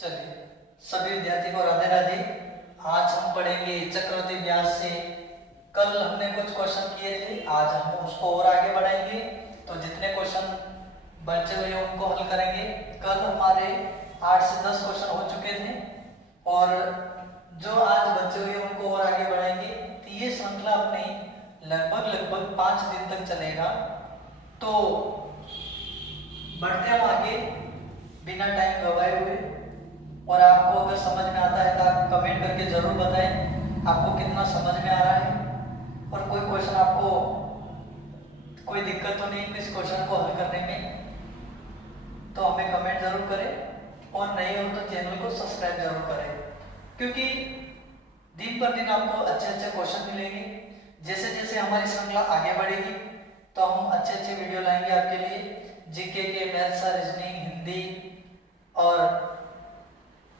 चलिए सभी विद्यार्थी को राधे राधे। आज हम पढ़ेंगे चक्रवृद्धि ब्याज से। कल हमने कुछ क्वेश्चन किए थे, आज हम उसको और आगे बढ़ाएंगे। तो जितने क्वेश्चन बचे हुए हैं उनको हल करेंगे। कल हमारे 8 से 10 क्वेश्चन हो चुके थे और जो आज बचे हुए हैं उनको और आगे बढ़ाएंगे। तो ये श्रृंखला अपनी लगभग 5 दिन तक चलेगा। तो बढ़ते हम आगे बिना टाइम गवाए हुए। और आपको अगर समझ में आता है तो आप कमेंट करके जरूर बताएं आपको कितना समझ में आ रहा है और कोई क्वेश्चन आपको कोई दिक्कत तो नहीं इस क्वेश्चन को हल करने में, तो हमें कमेंट जरूर करें और नहीं हो तो चैनल को सब्सक्राइब जरूर करें, क्योंकि दिन पर दिन आपको अच्छे क्वेश्चन मिलेंगे। जैसे जैसे हमारी श्रृंखला आगे बढ़ेगी तो हम अच्छे वीडियो लाएंगे आपके लिए। जीके के, मैथ्स, रीजनिंग, हिंदी और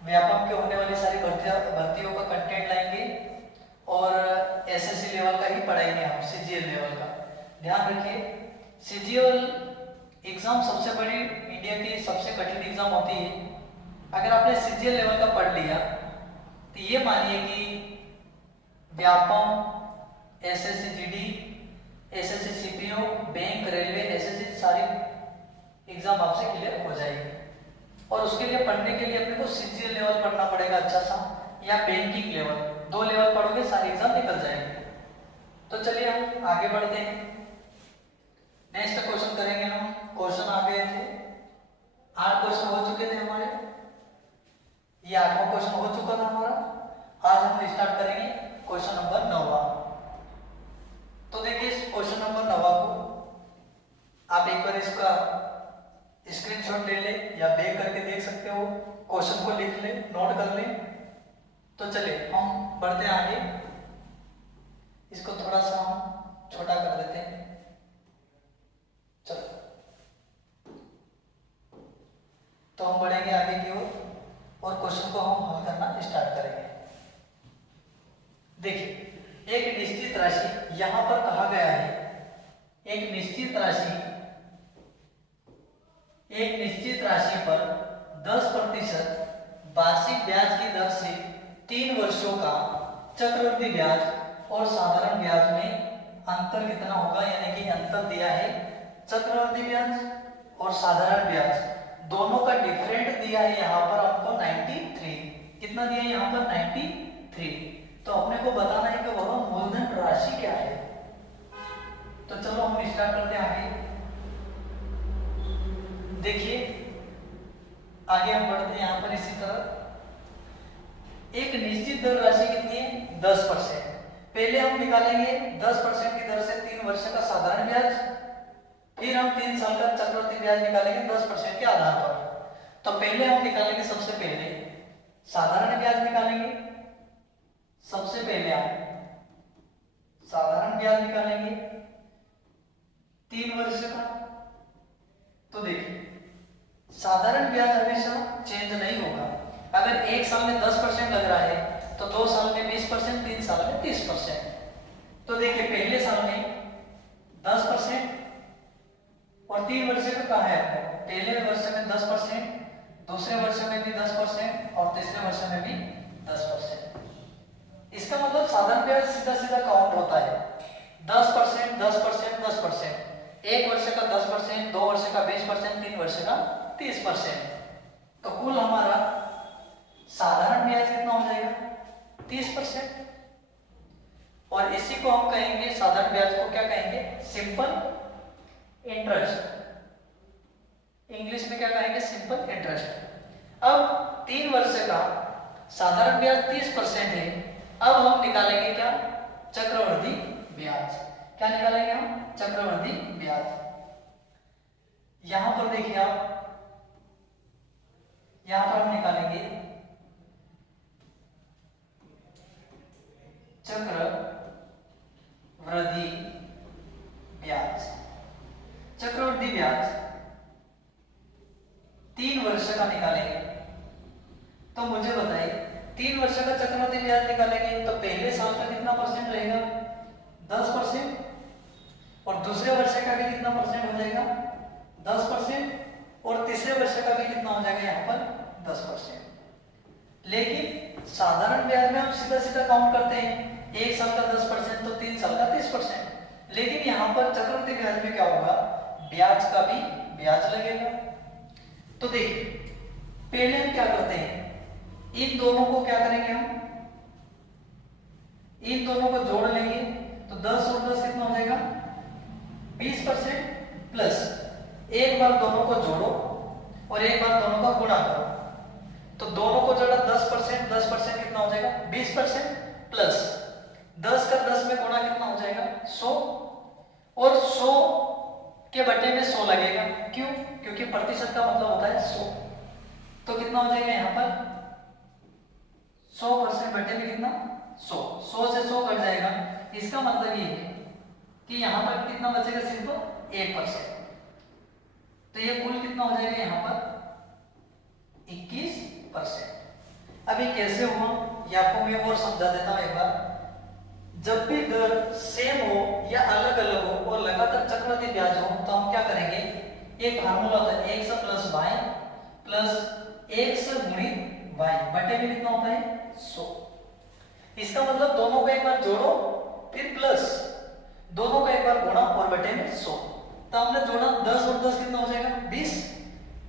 व्यापक के होने वाली सारी भर्तियों का कंटेंट लाएंगे और एसएससी लेवल का ही पढ़ाएंगे हम, सीजीएल लेवल का। ध्यान रखिए, सीजीएल एग्जाम सबसे बड़ी इंडिया की सबसे कठिन एग्जाम होती है। अगर आपने सीजीएल लेवल का पढ़ लिया तो ये मानिए कि Vyapam, SSC GD, SSC CPO, bank, railway, SSC सारी एग्जाम आपसे क्लियर हो जाएगी। और उसके लिए पढ़ने के लिए अपने को सीजीएल लेवल पढ़ना पड़ेगा अच्छा सा, या बैंकिंग लेवल। 2 लेवल पढ़ोगे सारी एग्जाम निकल जाएंगे। तो चलिए हम आगे बढ़ते हैं। नेक्स्ट क्वेश्चन करेंगे हम। क्वेश्चन आ गए थे, 8 क्वेश्चन हो चुके थे हमारे। ये 8वां क्वेश्चन हो चुका था हमारा। आज हम स्टार्ट करेंगे क्वेश्चन नंबर 9। तो देखिए क्वेश्चन नंबर 9 को आप एक बार इसका स्क्रीनशॉट ले ले या बैक करके देख सकते हो। क्वेश्चन को लिख ले, नोट कर ले। तो चलिए हम बढ़ते हैं आगे। इसको थोड़ा सा हम छोटा कर देते हैं। चलो तो हम बढ़ेंगे आगे की ओर और क्वेश्चन को हम हल करना स्टार्ट करेंगे। देखिए एक निश्चित राशि यहां पर कहा गया है, एक निश्चित राशि पर 10% वार्षिक ब्याज की दर से 3 वर्षों का चक्रवृद्धि ब्याज और साधारण ब्याज में अंतर कितना होगा, यानी कि अंतर दिया है चक्रवृद्धि ब्याज और साधारण ब्याज दोनों का डिफरेंट दिया है यहाँ पर आपको 93। कितना दिया है यहाँ पर 93। तो अपने को बताना है कि वह मूलधन राशि क्या है। तो चलो हम स्टार्ट करते हैं आगे। देखिए आगे हम बढ़ते हैं यहाँ पर इसी तरह। एक निश्चित दर राशि कितनी है 10%। पहले हम निकालेंगे 10% की दर से 3 वर्ष का साधारण ब्याज, फिर हम 3 साल का चक्रवृद्धि ब्याज निकालेंगे 10% के आधार पर। तो पहले हम निकालेंगे सबसे पहले साधारण ब्याज निकालेंगे। सबसे पहले हम साधारण ब्याज निकालेंगे 3 वर्ष का। तो देखिए साधारण ब्याज हमेशा चेंज नहीं होगा। अगर एक साल में 10% लग रहा है तो 2 साल में 20%, 3 साल में 30%। तो देखिए पहले साल में 10% और 3 वर्ष का कहा है आपको, पहले वर्ष में 10%, दूसरे वर्ष में भी 10% और तीसरे वर्ष में भी 10%। इसका मतलब साधारण ब्याज सीधा सीधा काउंट होता है 10%, 10%, 10%। एक वर्ष का 10%, 2 वर्ष का 20%, 3 वर्ष का 30%। तो कुल हमारा साधारण ब्याज कितना हो जाएगा 30%। और इसी को हम कहेंगे, साधारण ब्याज को क्या कहेंगे, सिंपल इंटरेस्ट। इंग्लिश में क्या कहेंगे, सिंपल इंटरेस्ट। अब 3 वर्ष का साधारण ब्याज 30% है। अब हम निकालेंगे क्या, चक्रवृद्धि ब्याज। क्या निकालेंगे हम, चक्रवृद्धि ब्याज। यहां पर देखिए आप, यहां पर हम निकालेंगे चक्रवृद्धि ब्याज। चक्रवृद्धि ब्याज 3 वर्ष का निकालेंगे। तो मुझे बताइए 3 वर्ष का चक्रवृद्धि ब्याज निकालेंगे तो पहले साल का कितना परसेंट रहेगा 10% और दूसरे वर्ष का भी कितना परसेंट हो जाएगा 10% और तीसरे वर्ष का भी कितना हो जाएगा यहाँ पर 10%। लेकिन साधारण ब्याज में हम सीधा सीधा काउंट करते हैं, 1 साल का 10% तो 3 साल का 30%। लेकिन यहाँ पर चक्रवृद्धि ब्याज में क्या होगा, ब्याज का भी ब्याज लगेगा। तो देखिए पहले हम क्या करते हैं, इन दोनों को क्या करेंगे, हम इन दोनों को जोड़ लेंगे। तो 10 और 10 कितना हो जाएगा, 20% प्लस एक बार दोनों को जोड़ो और एक बार दोनों का गुणा करो। तो दोनों को जोड़ा 10%, 10% कितना हो जाएगा 20% प्लस 10 का 10 में गुणा कितना हो जाएगा 100, और 100 के बटे में 100 लगेगा। क्यों, क्योंकि प्रतिशत का मतलब होता है 100। तो कितना हो जाएगा यहाँ पर 100% बटे में कितना 100, 100 से 100 कट जाएगा। इसका मतलब ये है कि यहाँ पर कितना बचेगा, सिर्फ 1%। तो ये कुल कितना हो जाएगा यहाँ पर 21%। अब ये कैसे हुआ, ये आपको मैं और समझा देता हूं एक बार। जब भी दर सेम हो या अलग अलग हो और लगातार चक्रवृद्धि ब्याज हो तो हम क्या करेंगे, एक फार्मूला होता है x plus y plus x गुणित y बटे में कितना होता है 100। इसका मतलब दोनों को एक बार जोड़ो फिर प्लस, दोनों को एक बार गुणा और बटे में 100। तो हमने जोड़ा 10 और 10 कितना हो जाएगा 20,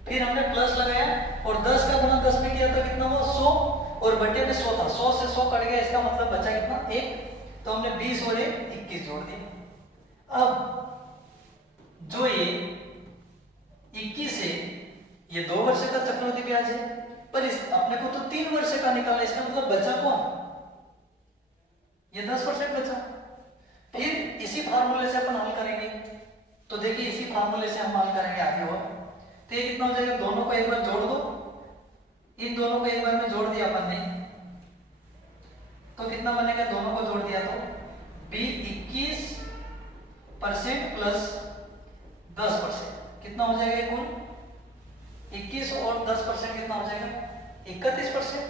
फिर हमने प्लस लगाया और 10 का गुणा 10 में किया तो कितना हुआ 100 और बटे में 100 था, 100 से 100 कट गया। इसका मतलब बचा कितना 1। तो हमने 20 और 1 21 जोड़ दिया। अब जो ये 21 है ये 2 वर्ष का चक्रवृद्धि ब्याज है, पर इस अपने को तो 3 वर्ष का निकालना, इसका मतलब बचा कौन, ये 10% बचा। फिर इसी फार्मूले से अपन हल करेंगे। तो देखिए इसी फार्मूले से हम हल करेंगे आगे। और तो ये कितना हो जाएगा, दोनों को एक बार जोड़ दो, इन दोनों को एक बार में जोड़ दिया अपन ने तो कितना बनेगा, दोनों को जोड़ दिया तो b 21% प्लस 10% कितना हो जाएगा, कुल 21 और 10% कितना हो जाएगा 31%।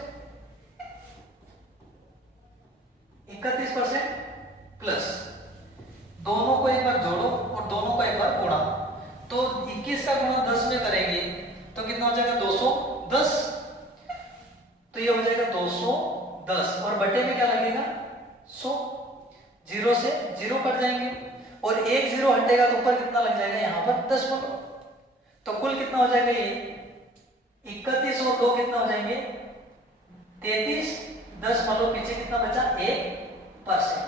31% प्लस दोनों को एक बार जोड़ो और दोनों को एक बार गुणा। तो 21 का गुणा 10 में करेंगे तो कितना हो जाएगा 210। तो ये हो जाएगा 210 और बटे में क्या लगेगा 100। 0 से 0 कट जाएंगे और 1 0 हटेगा तो ऊपर कितना लग जाएगा यहाँ पर 10 बोलो। तो कुल कितना हो जाएगा ये 31 और 2 कितना हो जाएंगे 33। 10 मान लो पीछे कितना बचा 1%।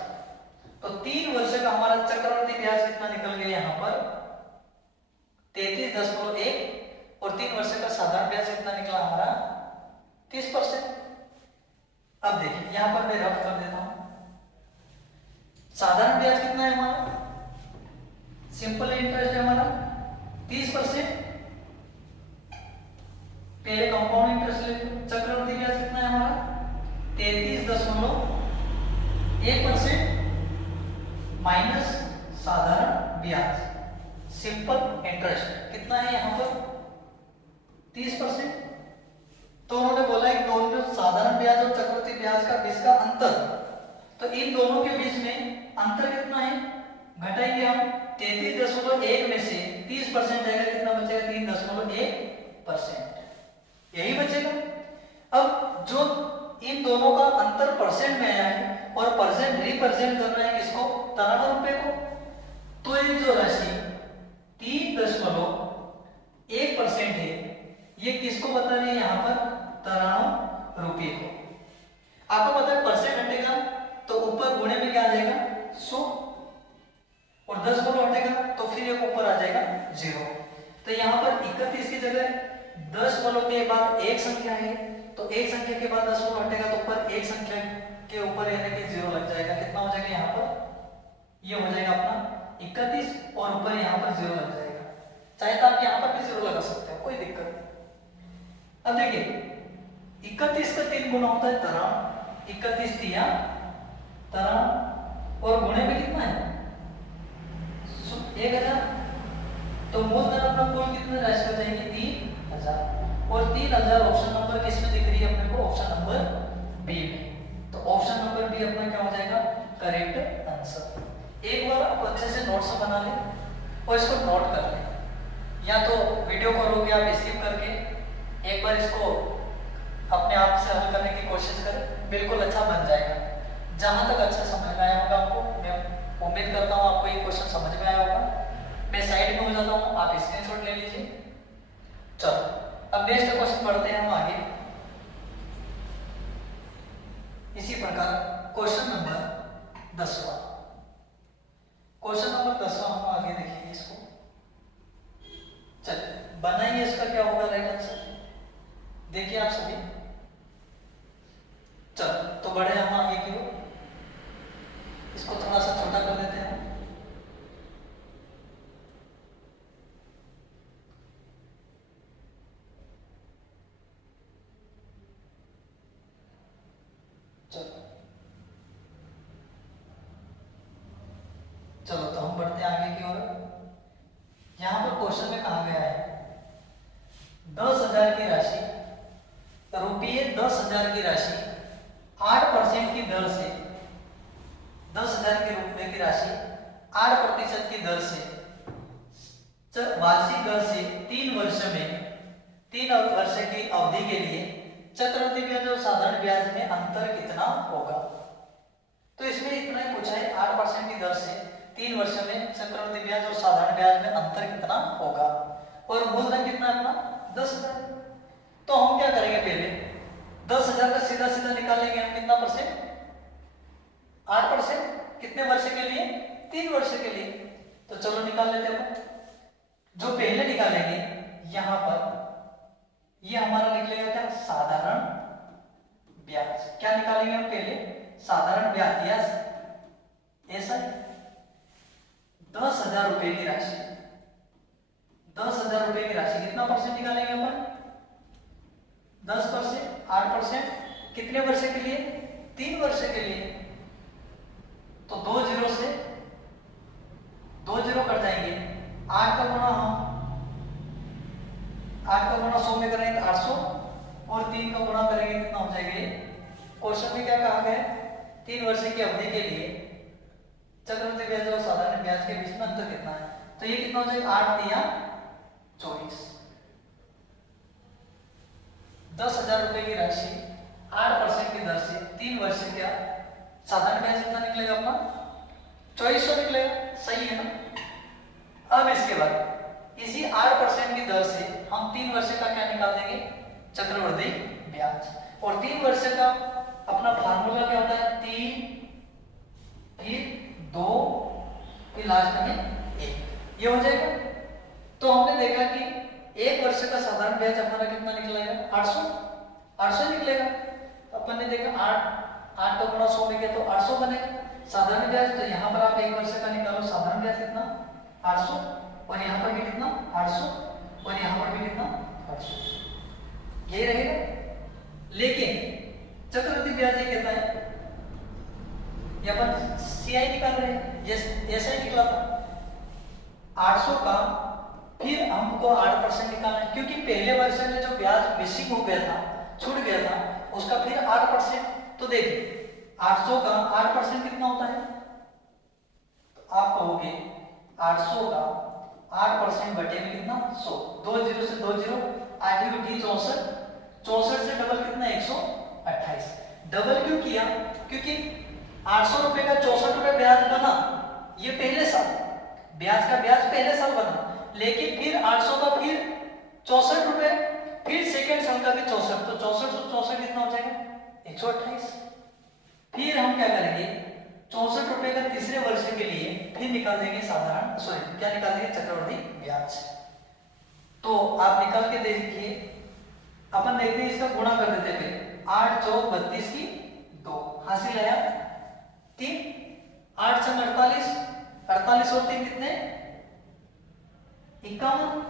तो 3 वर्ष का हमारा चक्रवृद्धि ब्याज कितना निकल गया यहाँ पर 33.1 और 3 वर्ष का साधारण ब्याज कितना निकला हमारा 30%। अब देखिए यहां पर मैं रफ कर देता हूं। साधारण ब्याज कितना है हमारा, सिंपल इंटरेस्ट है हमारा 30%। पहले कंपाउंड इंटरेस्ट ले, चक्रवृद्धि ब्याज कितना है हमारा 33.1% माइनस साधारण ब्याज सिंपल इंटरेस्ट कितना है यहाँ पर 30%। तो उन्होंने बोला कि दोनों में साधारण ब्याज और चक्रवृद्धि ब्याज का बीच का अंतर, तो इन दोनों के बीच में अंतर कितना है, घटाएंगे हम 33.1 में से 30% जाएगा, कितना बचेगा 3.1%, यही बचेगा। अब जो इन दोनों का अंतर परसेंट में आया है और परसेंट रिप्रेजेंट कर रहा है किसको, तरानवे रुपए को, तो ये जो राशि 3.1% है ये किसको बता रही है यहाँ पर 93 रुपये को। आपको पता है परसेंट हटेगा तो ऊपर गुणे में क्या आ जाएगा 100 और 10 बोलो हटेगा तो फिर ये ऊपर आ जाएगा 0। तो यहाँ पर 31 की जगह 10 बोलो के बाद एक संख्या है तो एक संख्या के बाद 10 बोलो हटेगा तो ऊपर एक संख्या के ऊपर यानी कि 0 लग जाएगा। कितना हो जाएगा यहाँ पर, ये हो जाएगा अपना 31 और ऊपर यहाँ पर 0 लग जाएगा। चाहे तो आप यहाँ पर भी 0 लगा सकते हो, कोई दिक्कत नहीं। अब देखिए 31 का 3 गुना होता है 93, 31 दिया 93 और गुणे में कितना है 1000। तो मूलधन अपना कुल कितने राशि हो जाएगी 3000 और 3000 ऑप्शन नंबर किस में दिख रही है अपने को, ऑप्शन नंबर बी में। तो ऑप्शन नंबर बी अपना क्या हो जाएगा करेक्ट आंसर। एक बार आप अच्छे से नोट्स बना लें और इसको नोट कर लें, या तो वीडियो को रोके आप स्किप करके एक बार इसको अपने आप से हल करने की बिल्कुल अच्छा बन जाएगा। जहाँ तक अच्छा समझ में आया होगा आपको, मैं उम्मीद करता हूँ आपको ये क्वेश्चन समझ में आया होगा। मैं साइड में हो जाता हूँ, आप स्क्रीनशॉट ले लीजिए। चलो अब नेक्स्ट क्वेश्चन पढ़ते हैं हम आगे। इसी प्रकार क्वेश्चन नंबर 10वां, क्वेश्चन नंबर 10वां हम आगे देखेंगे इसको। चलिए बनाइए, इसका क्या होगा राइट आंसर, देखिए आप सभी। चलो तो बढ़े हम आगे की ओर, इसको थोड़ा सा छोटा कर लेते हैं। चलो तो हम बढ़ते हैं आगे की ओर। यहाँ पर क्वेश्चन में कहा गया है 10,000 की राशि, रुपये 10,000 की राशि 8% की दर से, 10,000 के रुपए की राशि 8% की दर से वार्षिक दर से 3 वर्ष की अवधि के लिए चक्रवृद्धि ब्याज और साधारण ब्याज में अंतर कितना होगा। तो इसमें इतना ही पूछा है, 8% की दर से 3 वर्ष में चक्रवृद्धि ब्याज और साधारण ब्याज में अंतर कितना होगा, और मूलधन कितना अपना 10,000। तो हम क्या करेंगे, पहले 10,000 का सीधा सीधा निकालेंगे हम, कितना परसेंट 8%, कितने वर्ष के लिए 3 वर्ष के लिए। तो चलो निकाल लेते हैं। जो पहले निकालेंगे यहां पर, ये हमारा निकलेगा क्या, साधारण ब्याज। क्या निकालेंगे हम पहले, साधारण ब्याज, यस ऐसा 10,000 रुपए की राशि, 10,000 रुपए की राशि कितना परसेंट निकालेंगे अपन, 10%, 8%, कितने वर्ष के लिए 3 वर्ष के लिए। तो 2 जीरो से 2 जीरो कट जाएंगे, 8 का गुणा हम 8 का गुणा 100 में करेंगे 800, और 3 का गुणा करेंगे कितना हो जाएगा। क्वेश्चन में क्या कहा गया है, 3 वर्ष की अवधि के लिए चक्रवृद्धि ब्याज और साधारण ब्याज के बीच में अंतर कितना है। तो ये कितना हो जाएगा, 8 या 24। 10,000 रुपए की राशि 8% की दर से 3 वर्ष का साधारण ब्याज कितना निकलेगा अपना, 2400 निकलेगा, सही है ना। अब इसके बाद इसी 8% की दर से हम 3 वर्ष का क्या निकाल देंगे, चक्रवृद्धि ब्याज। और 3 वर्ष का अपना फार्मूला क्या होता है, 3 फिर 2 फिर लास्ट में 1, ये हो जाएगा। तो हमने देखा कि 1 वर्ष का साधारण ब्याज हमारा कितना निकलेगा, 800 निकलेगा। अपन ने देखा 8 का गुणा 100 में किया तो 800 बनेगा साधारण ब्याज। तो यहाँ पर आप 1 वर्ष का निकालो, साधारण ब्याज कितना 800, और यहाँ पर भी कितना 800, और यहाँ पर भी कितना 800, यही रहेगा। लेकिन चक्रवृद्धि ब्याज ये कहता है, ये अपन सीआई निकाल रहे हैं, ये ऐसा ही निकला था 800 का, फिर हमको 8% निकालना है, क्योंकि पहले वर्ष में जो ब्याज मिसिंग हो गया था, छूट गया था, उसका फिर 8%। तो देखिए 800 का 8% कितना होता है, तो आप कहोगे 800 का 8% बटे में कितना 100, 2 जीरो से 2 जीरो, 8 64, 64 से डबल कितना 128। डबल क्यों किया, क्योंकि 800 रुपए का 64 रुपए ब्याज बना ये पहले साल, ब्याज का ब्याज पहले साल बना, लेकिन फिर 800 का फिर 64 रुपए, फिर सेकेंड साल का भी 64, तो 64 से 64 कितना हो जाएगा 128। फिर हम क्या करेंगे, 64 रुपए का तीसरे वर्ष के लिए फिर निकाल देंगे साधारण, सॉरी क्या निकाल देंगे, चक्रवृद्धि ब्याज। तो आप निकाल के देखिए, अपन देखते हैं इसका गुणा कर देते हैं, 8 चौक 32 की 2 हासिल आया 3, 8 से 48, 48 और 3 कितने 51,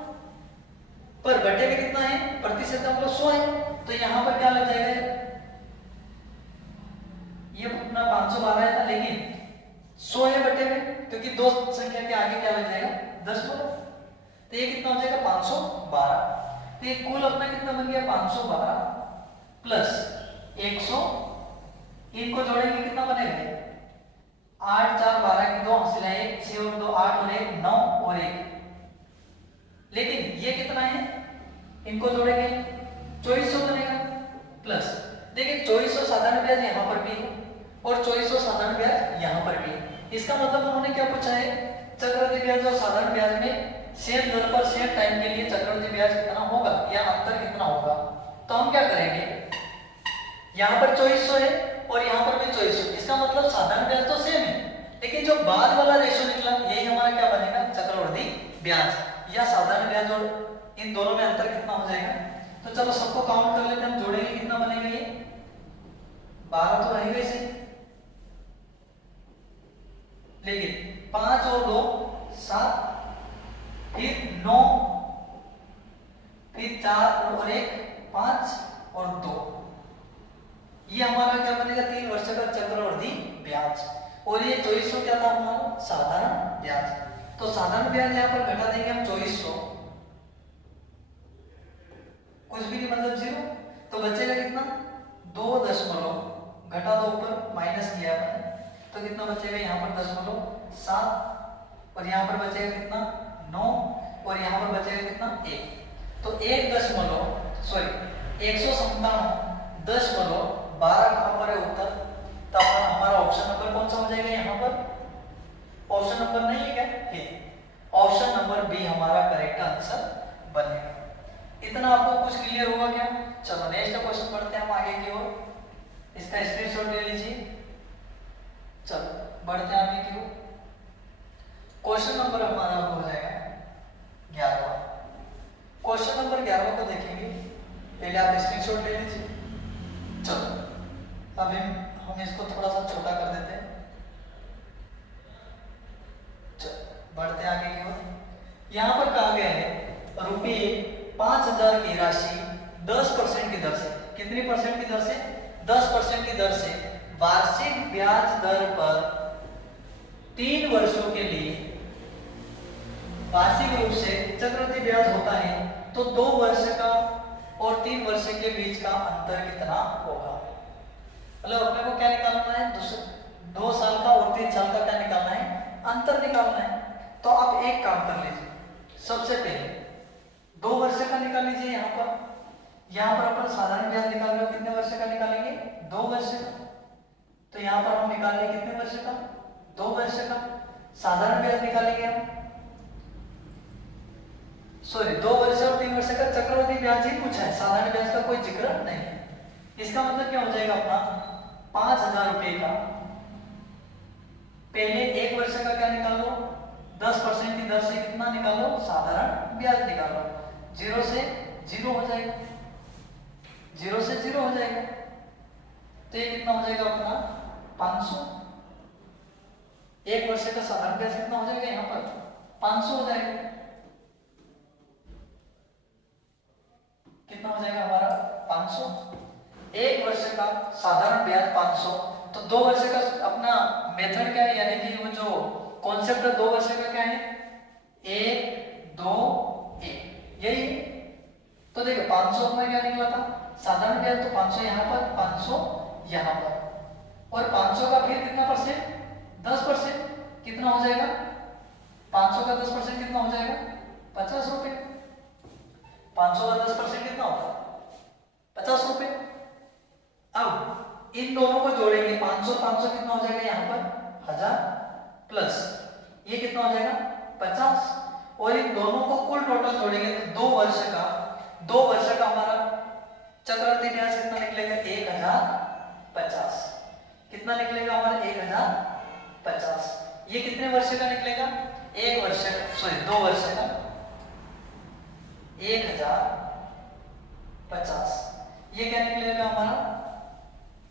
पर बटे में कितना है, प्रतिशत हम लोग 100 है, तो यहां पर क्या लग जाएगा, ये अपना 512 था, लेकिन 100 है बटे में, क्योंकि दो संख्या के आगे क्या लग जाएगा 10 बोलो, तो ये कितना हो जाएगा 512। तो ये कुल अपना कितना बन गया 512 प्लस 100, इनको जोड़ेंगे कितना बनेगा 8 4 12 की 2 हासिल है 1, 6 और 2 8 और 1 9 और 1, लेकिन ये कितना है, इनको जोड़ेंगे 2400 बनेगा, प्लस देखिए 2400 साधारण ब्याज यहाँ पर भी है और 2400 साधारण ब्याज यहाँ पर भी है। इसका मतलब उन्होंने क्या पूछा है, चक्रवृद्धि ब्याज और साधारण ब्याज में सेम दर पर सेम टाइम के लिए चक्रवृद्धि ब्याज कितना होगा या अंतर कितना होगा। तो हम क्या करेंगे, यहाँ पर 2400 है और यहाँ पर भी 2400, इसका मतलब साधारण ब्याज तो सेम है, लेकिन जो बाद वाला रेशो निकला यही हमारा क्या बनेगा, चक्रवृद्धि ब्याज या साधारण ब्याज, और इन दोनों में अंतर कितना हो जाएगा। तो चलो सबको काउंट कर लेते हैं, हम जोड़ेंगे कितना बनेगा, ये 12 तो रहेगा इसे, लेकिन 5 और 2 7, फिर 9, फिर 4 और 1 5 और 2, ये हमारा क्या बनेगा, 3 वर्ष का चक्रवृद्धि ब्याज। और ये 2400 क्या था हमारा, साधारण ब्याज। तो साधारण ब्याज यहाँ पर घटा देंगे हम 2400, कुछ भी नहीं मतलब 0, तो बचेगा कितना 2 दशमलव घटा 2 ऊपर माइनस किया आपने, तो कितना बचेगा यहाँ पर 0.7 और यहाँ पर बचेगा कितना 9 और यहाँ पर बचेगा कितना 1। तो 197.12 कहां पर है उत्तर, तो हमारा ऑप्शन नंबर कौन सा हो जाएगा, यहाँ पर ऑप्शन नंबर नहीं है क्या, है ऑप्शन नंबर बी हमारा करेक्ट आंसर बनेगा। इतना आपको कुछ क्लियर होगा क्या। चलो नेक्स्ट क्वेश्चन पढ़ते हैं हम आगे की ओर, इसका स्क्रीनशॉट ले लीजिए। चलो बढ़ते हैं आगे की ओर, क्वेश्चन नंबर हमारा हो जाएगा 11वां। क्वेश्चन नंबर 11वां को देखेंगे, पहले आप स्क्रीनशॉट ले लीजिए। चलो अब हम इसको थोड़ा सा छोटा कर देते हैं। चलो बढ़ते हैं आगे की ओर। यहाँ पर कहा गया है रुपये 5000 की राशि 10% की दर से, कितनी परसेंट की दर से, 10% की दर से वार्षिक ब्याज दर पर 3 वर्षों के लिए वार्षिक रूप से चक्रवृद्धि ब्याज होता है, तो 2 वर्ष का और 3 वर्ष के बीच का अंतर कितना होगा। मतलब अपने को क्या निकालना है, 2 साल का और 3 साल का क्या निकालना है, अंतर निकालना है। तो आप एक काम कर लीजिए, सबसे पहले 2 वर्ष का निकाल लीजिए। यहाँ पर अपन साधारण ब्याज निकाल रहे हो, कितने वर्ष का निकालेंगे, 2 वर्ष का। तो यहाँ पर हम निकालेंगे कितने वर्ष का, 2 वर्ष का। साधारण ब्याज निकालेंगे हम, सॉरी 2 वर्ष और 3 वर्ष का चक्रवृद्धि ब्याज ही पूछा है, साधारण ब्याज का कोई जिक्र नहीं है। इसका मतलब क्या हो जाएगा अपना 5000 रुपए का, पहले 1 वर्ष का क्या निकालो, 10% की दर से कितना निकालो, साधारण ब्याज निकालो। 0 से 0 हो जाएगा, 0 से 0 हो जाएगा, तो ये कितना हो जाएगा अपना 500। 1 वर्ष का साधारण ब्याज कितना हो जाएगा, यहाँ पर 500 हो जाएगा। कितना हो जाएगा हमारा 500। 1 वर्ष का साधारण ब्याज 500, तो 2 वर्ष का अपना मेथड क्या है, यानी कि वो जो कॉन्सेप्ट है 2 वर्ष का क्या है, 1 2 1, यही। तो देखो 500 अपना क्या निकला था साधारण ब्याज, तो 500 यहाँ पर, 500 यहाँ पर, और 500 का फिर कितना परसेंट, 10%, कितना हो जाएगा 500 का 10% कितना हो जाएगा 50 रुपए। 500 का 10% कितना होता है 50 रुपए। अब इन दोनों को जोड़ेंगे, 500 500 कितना हो जाएगा यहाँ पर 1000 प्लस ये कितना हो जाएगा 50, और इन दोनों को कुल टोटल जोड़ेंगे तो 2 वर्ष का हमारा चक्रवृद्धि ब्याज कितना निकलेगा 1050। कितना निकलेगा हमारा 1050। ये कितने वर्ष का निकलेगा, 1 वर्ष का, सॉरी 2 वर्ष का 1050। ये क्या निकलेगा हमारा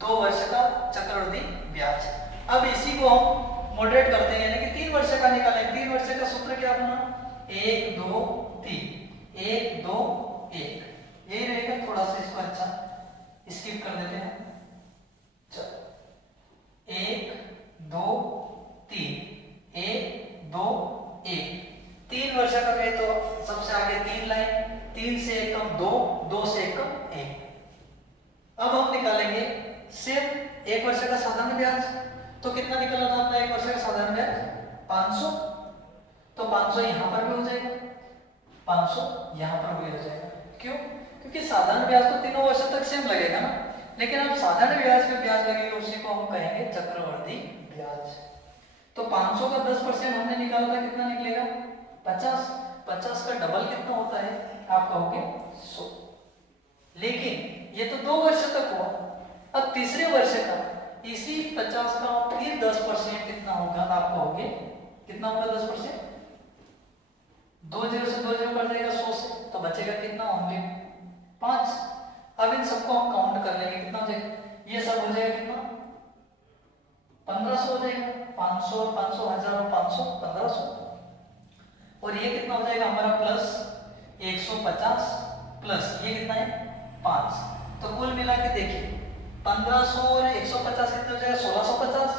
2 वर्ष का चक्रवृद्धि ब्याज। अब इसी को हम मॉडरेट करते हैं, यानी कि 3 वर्ष का निकालें। 3 वर्ष का सूत्र क्या अपना 1 2 3, 1 2 1, यही रहेगा। थोड़ा सा इसको अच्छा स्किप कर देते हैं। चलो 1 2 3, 1 2 1, 3 वर्ष का कहे तो सबसे आगे 3 लाइन, 3 से 1 कम 2, 2 से 1 कम 1। अब हम निकालेंगे सिर्फ 1 वर्ष का साधारण ब्याज, तो कितना निकला था अपना 1 वर्ष का साधारण ब्याज 500, तो 500 यहां पर भी हो जाएगा, 500 यहां पर भी हो जाएगा। क्यों, क्योंकि साधारण ब्याज तो तीनों वर्ष तक सेम लगेगा ना। लेकिन अब साधारण ब्याज पे ब्याज लगेगा उसी को हम कहेंगे चक्रवर्ती ब्याज। तो 500 का 10% हमने निकाला था, कितना निकलेगा 50। 50 का डबल कितना होता है आप कहोगे 100। लेकिन ये तो 2 वर्ष तक हुआ, अब तीसरे वर्ष का इसी 50 का फिर 10% कितना होगा आप कहोगे कितना होगा 10%, 2 0 से 2 0 कट जाएगा 100 से, तो बचेगा कितना ओनली 5। अब इन सबको हम काउंट कर लेंगे, कितना हो जाएगा, ये सब हो जाएगा कितना 1500 हो जाएगा, 500 500 1000 और 500 1500, और ये कितना हो जाएगा हमारा प्लस 150 प्लस ये कितना है 5। तो कुल मिला के देखिए 1500 और 150 कितना हो जाएगा 1650,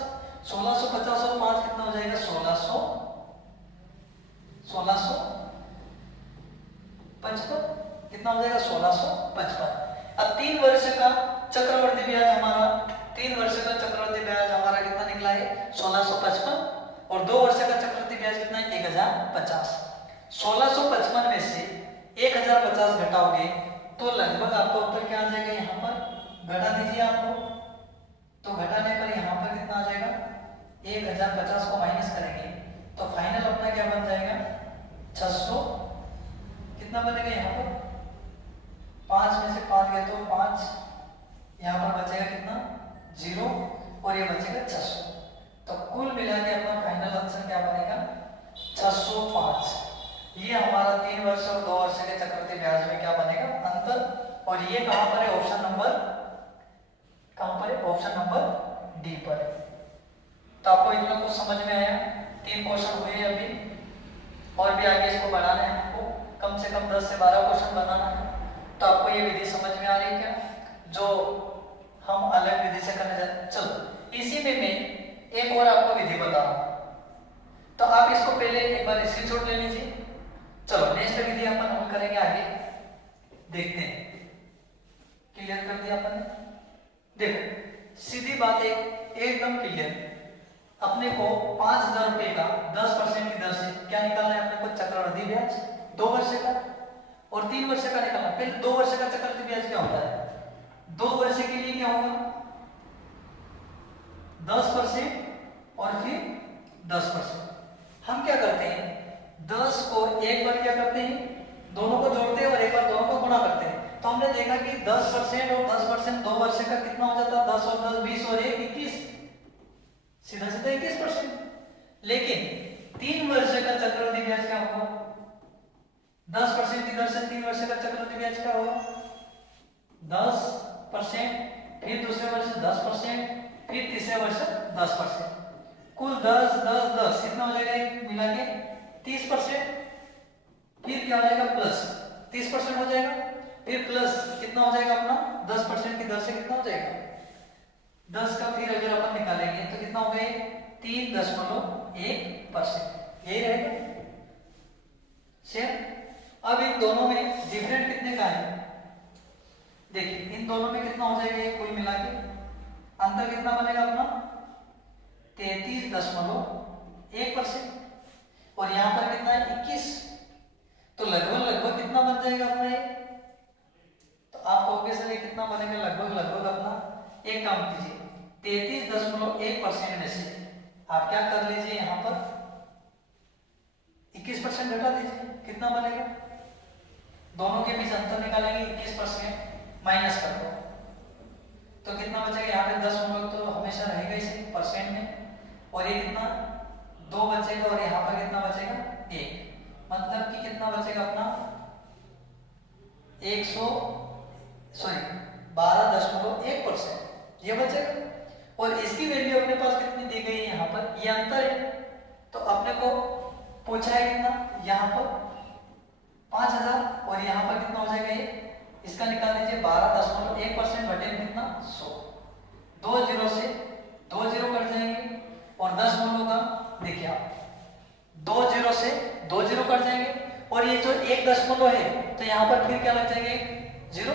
1650 और 5 कितना हो जाएगा 1655, कितना हो जाएगा 1655। अब 3 वर्ष का चक्रवर्ती ब्याज हमारा, 3 वर्ष का चक्रवर्ती ब्याज हमारा कितना निकला है 1655, और 2 वर्ष का चक्रवर्ती ब्याज कितना है 1050। 1655 में से 1050 घटाओगे तो लगभग आपको उत्तर क्या आ जाएगा, यहाँ पर घटा दीजिए आपको, तो घटाने पर यहाँ पर कितना आ जाएगा 1050 को माइनस करेंगे तो फाइनल अपना क्या बन जाएगा 600, कितना बनेगा यहाँ पर 5 में से 5 गए तो 5, यहाँ पर बचेगा कितना 0 और ये बचेगा 600। तो कुल मिला के अपना फाइनल आंसर क्या बनेगा 605। ये हमारा 3 वर्ष और 2 वर्ष के चक्रवृद्धि ब्याज में क्या बनेगा अंतर, और ये कहां पर है ऑप्शन नंबर, कहां पर है ऑप्शन नंबर डी पर है। तो आपको इतना कुछ समझ में आया, 3 क्वेश्चन हुए अभी, और भी आगे इसको बढ़ाना है हमको, कम से कम 10 से 12 क्वेश्चन बनाना है। तो आपको ये विधि समझ में आ रही है क्या, जो हम अलग विधि से करने जा रहे हैं। चलो इसी में मैं एक और आपको विधि बता रहा हूं, तो आप इसको पहले एक बार स्क्रीनशॉट ले लीजिए। चलो नेक्स्ट विधि अपन हम करेंगे आगे, देखते हैं। क्लियर कर दिया अपन ने, देखो सीधी बात है एकदम क्लियर, अपने को 5000 रुपए का 10% की दर से क्या निकालना है अपने को चक्रवृद्धि ब्याज 2 वर्ष का, और 3 वर्ष का निकालना। पहले 2 वर्ष का चक्रवृद्धि ब्याज क्या होता है, 2 वर्ष के लिए क्या होगा 10% और फिर 10%। हम क्या करते हैं 10 को एक बार क्या करते हैं दोनों को जोड़ते हैं और एक बार दोनों को गुणा करते हैं। तो हमने देखा कि 10% और 10% 2 वर्ष का कितना हो जाता है 10 और 10 20 और 1 21, सीधा सीधा 21%। लेकिन 3 वर्ष का चक्रवृद्धि ब्याज क्या होगा, 10% की दर से 3 वर्ष का चक्रवृद्धि ब्याज क्या होगा 10%, फिर दूसरे वर्ष 10%, फिर तीसरे वर्ष 10%, कुल 10 10 10 कितना हो जाएगा मिला के 30%, फिर क्या हो जाएगा प्लस 30% हो जाएगा, फिर प्लस कितना हो जाएगा अपना 10% की दर से कितना हो जाएगा 10 का फिर अगर अपन निकालेंगे तो कितना हो गया 3.1%, यही रहेगा सेम। अब इन दोनों में डिफरेंट कितने का है, देखिए इन दोनों में कितना हो जाएगा कुल मिला के अंतर कितना बनेगा अपना 33.1%, और यहाँ पर कितना है 21, तो लगभग कितना बन जाएगा अपना ये, तो आप कहोगे सर ये कितना बनेगा लगभग अपना, एक काम कीजिए 33.1% में से आप क्या कर लीजिए यहाँ पर 21% घटा दीजिए, कितना बनेगा, दोनों के बीच अंतर निकालेंगे 21% माइनस कर दो तो कितना बचेगा, यहाँ पे 10 तो हमेशा रहेगा इसे परसेंट में, और ये कितना 2 बचेगा, और यहाँ पर कितना बचेगा 1, मतलब कि कितना बचेगा अपना 12.1% ये बचेगा। और इसकी वैल्यू अपने पास कितनी दी गई है यहाँ पर, ये अंतर है, तो अपने को पूछा है कितना यहाँ पर 5000, और यहाँ पर कितना हो जाएगा ये, इसका निकाल दीजिए 12.1% बटे कितना 100, 2 0 से 2 0 कट जाएंगे, और 10 बोलो का देखिए आप 2 0 से 2 0 कट जाएंगे, और ये जो 1 दशमलव है तो यहाँ पर फिर क्या लग जाएगा 0,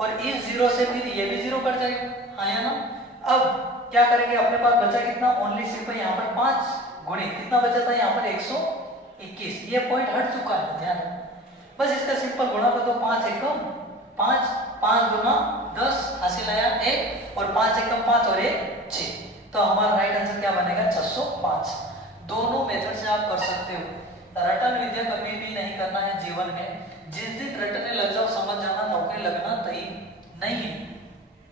और इस 0 से फिर ये भी 0 कट जाएगा, हाँ या ना। अब क्या करेंगे, अपने पास बचा कितना ओनली सिर्फ यहाँ पर 5 गुणित कितना बचा था यहाँ पर 121, ये पॉइंट हट चुका है ध्यान, बस इसका सिंपल गुणा कर दो, 5 एकम 5 5 गुना 10 हासिल आया 1 और 5 एकम 5 और 1 6, तो हमारा राइट आंसर क्या बनेगा 605। दोनों मेथड से आप कर सकते हो। रटन विद्या कभी भी नहीं करना है जीवन में। जिस दिन रटने लग जाओ समझ जाना नौकरी लगना तय नहीं है,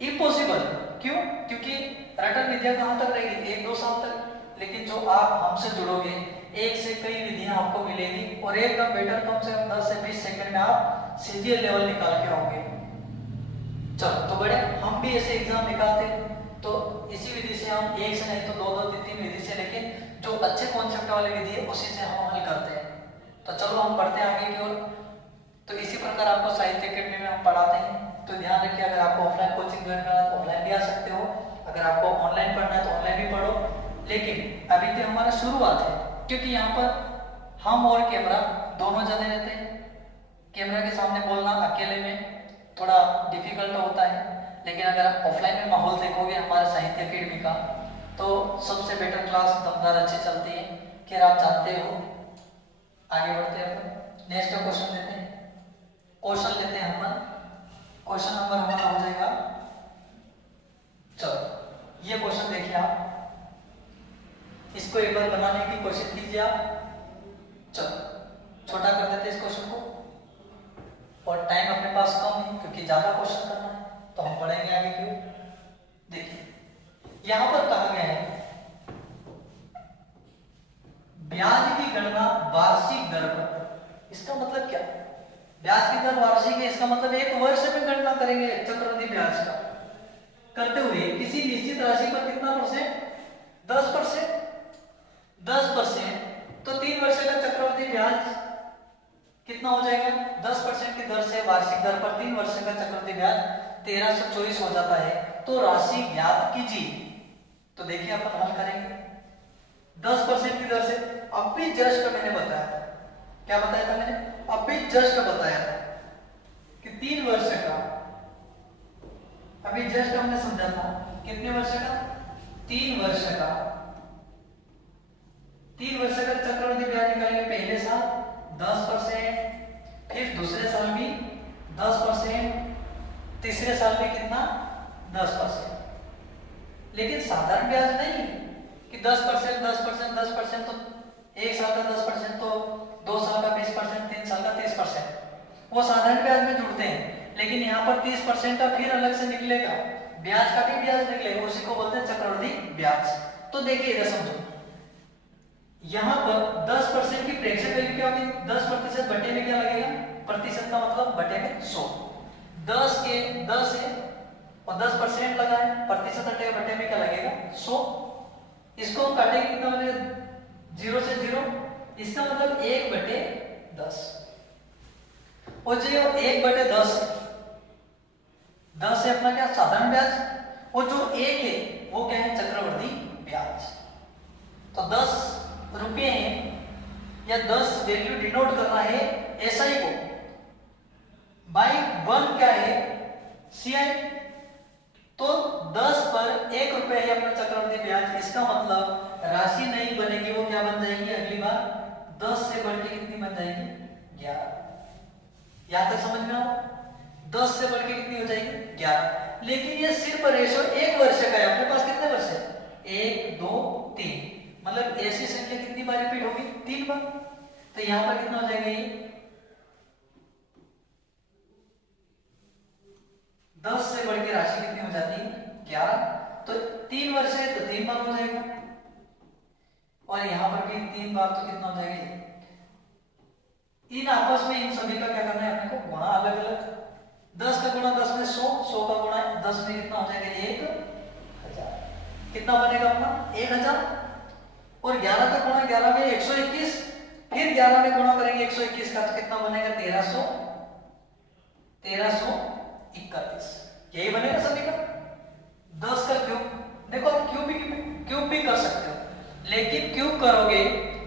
इम्पॉसिबल। क्यों? क्योंकि रटन विद्या कहाँ तक रहेगी 1-2 साल तक, लेकिन जो आप हमसे जुड़ोगे एक से कई विधियां आपको मिलेगी और एकदम बेटर कम से कम 10 से 20 सेकंड में आप सीजीएल लेवल निकाल के आओगे। चलो तो बड़े हम भी ऐसे एग्जाम निकालते तो इसी विधि से हम एक से नहीं तो 2-2 3-3 विधि से, लेकिन जो अच्छे कॉन्सेप्ट वाली विधि है उसी से हम हल करते हैं। तो चलो हम बढ़ते हैं आगे की ओर। तो इसी प्रकार आपको साहित्य अकेडमी में हम पढ़ाते हैं, तो ध्यान रखिए अगर आपको ऑफलाइन कोचिंग ज्वाइन करना है तो ऑफलाइन भी आ सकते हो, अगर आपको ऑनलाइन पढ़ना है तो ऑनलाइन भी पढ़ो। लेकिन अभी तो हमारा शुरुआत है, क्योंकि यहाँ पर हम और कैमरा दोनों जने रहते हैं। कैमरा के सामने बोलना अकेले में थोड़ा डिफिकल्ट होता है, लेकिन अगर आप ऑफलाइन में माहौल देखोगे हमारे साहित्य अकेडमी का तो सबसे बेटर क्लास दमदार अच्छी चलती है। खैर आप जानते हो, आगे बढ़ते हैं। नेक्स्ट क्वेश्चन लेते हैं, क्वेश्चन लेते हैं हम। क्वेश्चन नंबर हमारा हो जाएगा, चलो ये क्वेश्चन देखिए आप, इसको एक बार बनाने की कोशिश कीजिए आप। चलो छोटा कर देते हैं इस क्वेश्चन को, और टाइम अपने पास कम है क्योंकि ज्यादा क्वेश्चन करना है, तो हम पढ़ेंगे आगे क्यों। देखिए यहां पर कहा गया है ब्याज की गणना वार्षिक दर पर। इसका मतलब क्या? ब्याज की दर वार्षिक है, इसका मतलब 1 वर्ष में गणना करेंगे चक्रवृद्धि ब्याज का करते हुए किसी निश्चित राशि पर कितना परसेंट? 10%। 10% तो 3 वर्ष का चक्रवृद्धि ब्याज कितना हो जाएगा? 10% की दर से वार्षिक दर पर 3 वर्ष का चक्रवृद्धि ब्याज 1324 हो जाता है। तो राशि ज्ञात कीजिए। तो देखिए अपन हल करेंगे 10% की दर से। अभी जस्ट मैंने बताया था, क्या बताया था मैंने? अभी जस्ट बताया था कि 3 वर्ष का, अभी जस्ट हमने समझा था कितने वर्ष का? 3 वर्ष का। 3 वर्ष का चक्रवृद्धि ब्याज निकालेंगे। पहले साल 10%, फिर दूसरे साल भी 10%, तीसरे साल भी कितना? 10%। लेकिन साधारण ब्याज नहीं कि 10%, 10%, 10%, तो एक साल का 10%, तो 2 साल का 20%, 3 साल का 30%, वो साधारण ब्याज में जुड़ते हैं। लेकिन यहाँ पर 30% का फिर अलग से निकलेगा, ब्याज का भी ब्याज निकलेगा, उसी को बोलते हैं चक्रवृद्धि ब्याज। तो देखिए इधर समझो, यहाँ पर 10% की प्रेक्षक वैल्यू क्या होगी? 10% बटे में क्या लगेगा? प्रतिशत का मतलब बटे में 100। 10 के 10 है और 10% लगा है, प्रतिशत हटेगा, बटे में क्या लगेगा? 100। इसको हम काटेंगे कितना बनेगा? 0 से 0, इसका मतलब 1/10। और जो 1/10 10 है अपना क्या? साधारण ब्याज, और जो 1 है वो क्या है? चक्रवृद्धि ब्याज। तो 10 रुपये हैं या 10 वैल्यू डिनोट करना है एसआई को, बाई 1 क्या है? सीआई। तो 10 पर 1 रुपये है अपना चक्रवृद्धि ब्याज। इसका मतलब राशि नहीं बनेगी, वो क्या बन जाएगी अगली बार? 10 से बढ़ के कितनी बन जाएगी? 11। यहां तक समझ में आओ? 10 से बढ़ के कितनी हो जाएगी? 11। लेकिन ये सिर्फ रेशो 1 वर्ष का है। अपने पास कितने वर्ष है? 1 2 3, मतलब ऐसी संख्या कितनी बार रिपीट होगी? 3 बार। तो यहां पर कितना हो जाएगा? ये 10 से बढ़ के राशि कितनी हो जाती है? 11। तो 3 वर्ष है तो 3 बार हो जाएगा, और यहां पर भी 3 बार, तो कितना हो जाएगा? इन आपस में इन सभी का क्या करना है अपने को? गुणा अलग अलग। 10 का गुणा 10 में 100, 100 का गुणा 10 में कितना हो जाएगा? 1000। कितना बनेगा अपना? 1000। और 11 का गुणा 11 में 121, फिर 11 में गुणा करेंगे 121 का, तो कितना बनेगा? 1331। यही बनेगा सभी का। 10 का क्यूब, देखो आप क्यूब भी कर सकते हो, लेकिन क्यूब करोगे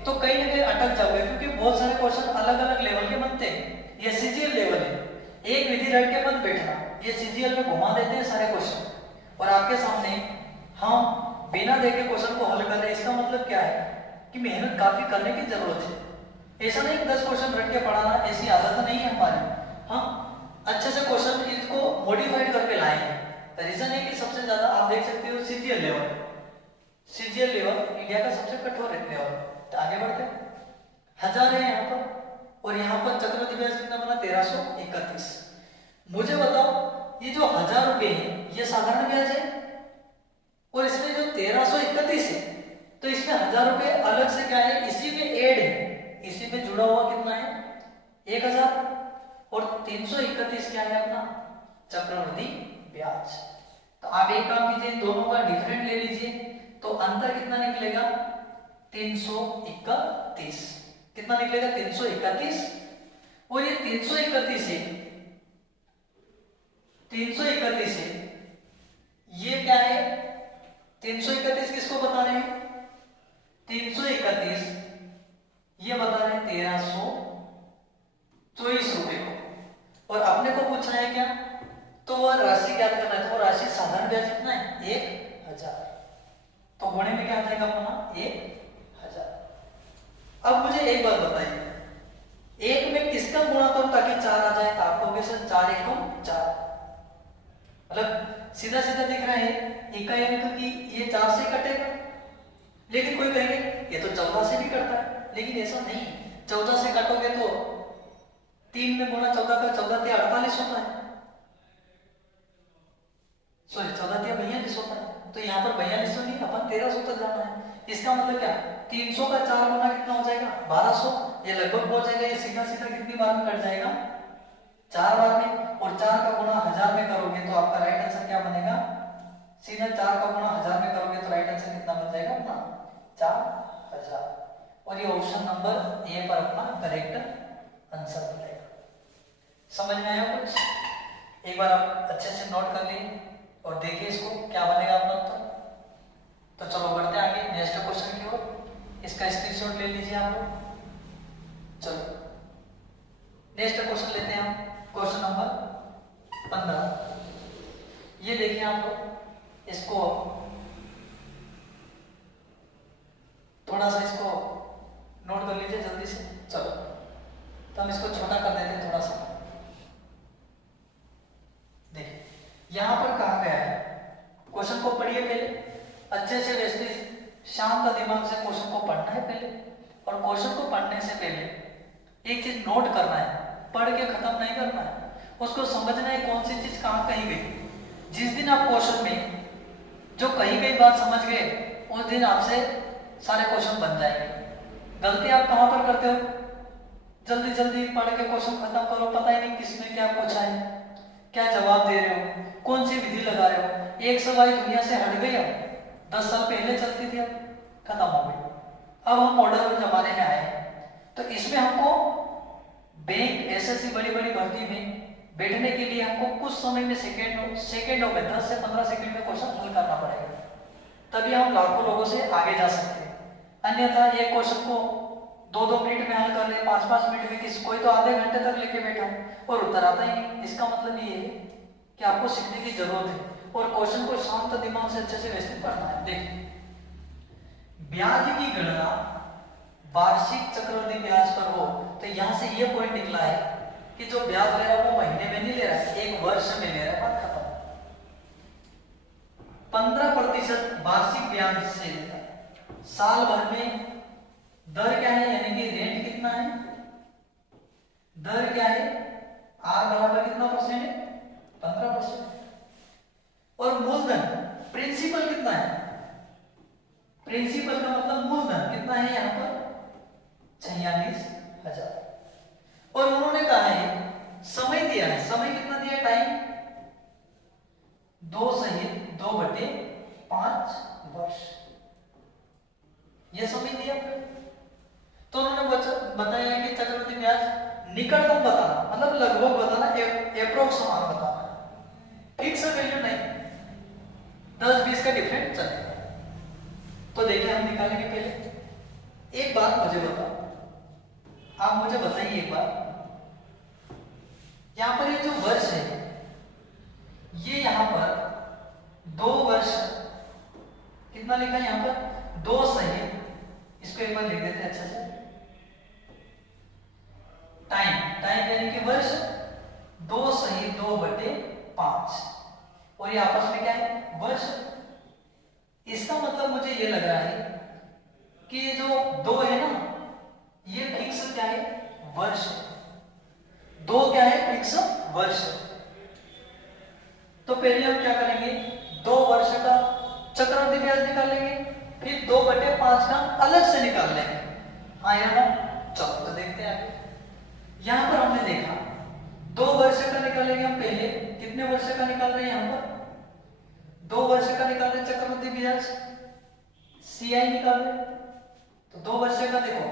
तो कहीं ना कहीं अटक जाओगे, क्योंकि बहुत सारे क्वेश्चन अलग अलग लेवल के बनते हैं। ये सीजीएल लेवल है, एक विधि रट के मत बैठना, ये सीजीएल में घुमा देते हैं सारे क्वेश्चन, और आपके सामने हम बिना देखे क्वेश्चन को हल कर रहे हैं। इसका मतलब क्या है कि मेहनत काफी करने की जरूरत है। ऐसा नहीं कि 10 क्वेश्चन रट के पढ़ाना, ऐसी आदत नहीं है हमारी। हम अच्छे से क्वेश्चन को मॉडिफाइड करके लाए हैं। रीजन है कि सबसे ज्यादा आप देख सकते हो सीजीएल लेवल इंडिया का सबसे कठोर लेवल। तो आगे बढ़ते हैं, 1000 है यहाँ पर, और यहाँ पर चक्रवृद्धि ब्याज कितना बना 1331। मुझे बताओ ये जो 1000 रुपए है ये साधारण ब्याज है, और इसमें जो 1331 है तो इसमें 1000 रुपए अलग से क्या है, इसी में ऐड है, इसी में जुड़ा हुआ कितना है 1000, और 331 क्या है अपना चक्रवृद्धि ब्याज। तो आप एक काम कीजिए, दोनों का डिफरेंट ले लीजिए, तो अंतर कितना निकलेगा 331। कितना निकलेगा 331, और ये 331 है, 331 है, ये क्या है 331 किसको बता रहे हैं 331 ये बता रहे हैं 1324 रुपए को, और अपने को पूछा है क्या, तो वह राशि ज्ञात करना है। तो वो राशि साधारण ब्याज कितना है 1000, तो गुणे में क्या आ जाएगा अपना 1000। अब मुझे एक बात बताइए, एक में किसका गुणा करूं ताकि 4 आ जाए, तो आप कहोगे सर 4 एकम 4, मतलब सीधा सीधा दिख रहा है इकाई अंक की ये 4 से कटेगा, लेकिन कोई कहेंगे ये तो 14 से भी कटता है, लेकिन ऐसा नहीं, 14 से काटोगे तो 3 में गुणा 14 का 14 × 48 होता है, सॉरी 14 × 42 होता है, तो यहाँ पर 42 नहीं, अपन 1300 तक जाना है। इसका मतलब क्या 300 का 4 गुना कितना हो जाएगा 1200, ये लगभग पहुंच जाएगा, ये सीधा सीधा कितनी बार में कट जाएगा 4 बार में, और 4 का गुणा 1000 में करोगे तो आपका राइट आंसर क्या बनेगा, सीधा 4 का गुणा 1000 में करोगे तो राइट आंसर कितना बन जाएगा अपना 4000, और ये ऑप्शन नंबर ए पर अपना करेक्ट आंसर बनेगा। समझ में आया कुछ? एक बार आप अच्छे से नोट कर लिए और देखिए इसको क्या बनेगा अपना उत्तर। तो चलो बढ़ते हैं आगे नेक्स्ट क्वेश्चन की ओर, इसका स्क्रीनशॉट ले लीजिए आप लोग। चलो नेक्स्ट क्वेश्चन लेते हैं हम, क्वेश्चन नंबर 15। ये देखिए आप लोग, इसको थोड़ा सा इसको नोट कर लीजिए जल्दी से। चलो तो हम इसको छोटा कर देते हैं थोड़ा सा। देखिए यहां पर कहा गया है, क्वेश्चन को पढ़िए पहले अच्छे से, वैसे शांत दिमाग से क्वेश्चन को पढ़ना है पहले, और क्वेश्चन को पढ़ने से पहले एक चीज नोट करना है, पढ़ के खत्म नहीं करना है, उसको समझना है कौन सी चीज कहां कही गई। जिस दिन आप क्वेश्चन में जो कही गई बात समझ गए उस दिन आपसे सारे क्वेश्चन बन जाएंगे। गलती आप कहां पर करते हो, जल्दी जल्दी पढ़ के क्वेश्चन खत्म करो, पता ही नहीं किसने क्या पूछा है, क्या जवाब दे रहे हो, कौन सी विधि लगा रहे हो। एक सवाल दुनिया से हट गई, अब 10 साल पहले चलती थी, अब खत्म हो गई, अब हम मॉडर्न जमाने में आए हैं। तो इसमें हमको बैंक एसएससी बड़ी बड़ी भर्ती में बैठने के लिए हमको कुछ समय में सेकेंडों में 10 से 15 सेकंड में क्वेश्चन हल करना पड़ेगा, तभी हम लाखों लोगों से आगे जा सकते हैं। अन्यथा एक क्वेश्चन को 2-2 मिनट में हल कर ले, 5-5 मिनट में, किसी कोई तो आधे घंटे तक लेके बैठा है और उत्तर आता ही नहीं। इसका मतलब ये है कि आपको सीखने की जरूरत है और क्वेश्चन को शांत दिमाग से अच्छे से व्यवस्थित पढ़ना है। देखिए ब्याज की गणना वार्षिक चक्रवृद्धि ब्याज पर हो, तो यहां से ये पॉइंट निकला है कि जो ब्याज ले रहा है वो महीने में नहीं ले रहा है, एक वर्ष में ले रहा है, बात खत्म। 15% वार्षिक ब्याज से लेता है, साल भर में दर क्या है, यानी कि रेट कितना है, दर क्या है, आर बराबर कितना परसेंट है 15%, और मूलधन प्रिंसिपल कितना है, प्रिंसिपल का मतलब मूलधन कितना है यहाँ पर 46,000, और उन्होंने कहा है समय दिया है, समय कितना दिया है, टाइम 2 सहित 2/5 वर्ष, यह समय दिया। तो उन्होंने बताया कि चक्रवृद्धि ब्याज निकटतम बताना, मतलब लगभग बताना, एप्रोक्स मान बताना, फिक्स वैल्यू नहीं, 10-20 का डिफरेंट चलेगा। तो देखिए हम निकालेंगे पहले। एक बात मुझे बताओ, आप मुझे बताइए एक बात, यहां पर ये जो वर्ष है, ये यहां पर 2 वर्ष कितना लिखा है, यहां पर 2 सहित, इसको एक बार लिख देते हैं अच्छे से, टाइम यानी कि वर्ष 2 सहित 2/5 5 और ये आपस में क्या है वर्ष। इसका मतलब मुझे ये लग रहा है कि ये जो 2 है ना ये फिक्स क्या है वर्ष। 2 क्या है फिक्स वर्ष। तो पहले हम क्या करेंगे 2 वर्ष का चक्रवृद्धि ब्याज निकालेंगे, फिर 2/5 का अलग से निकाल लेंगे। आया ना? चलो तो देखते हैं आगे। यहां पर हमने देखा 2 वर्ष का निकालेंगे हम पहले। कितने वर्ष का निकाल रहे हैं यहां पर 2 वर्ष का निकाल रहे चक्रवृद्धि ब्याज CI निकाल रहे। तो 2 वर्ष का देखो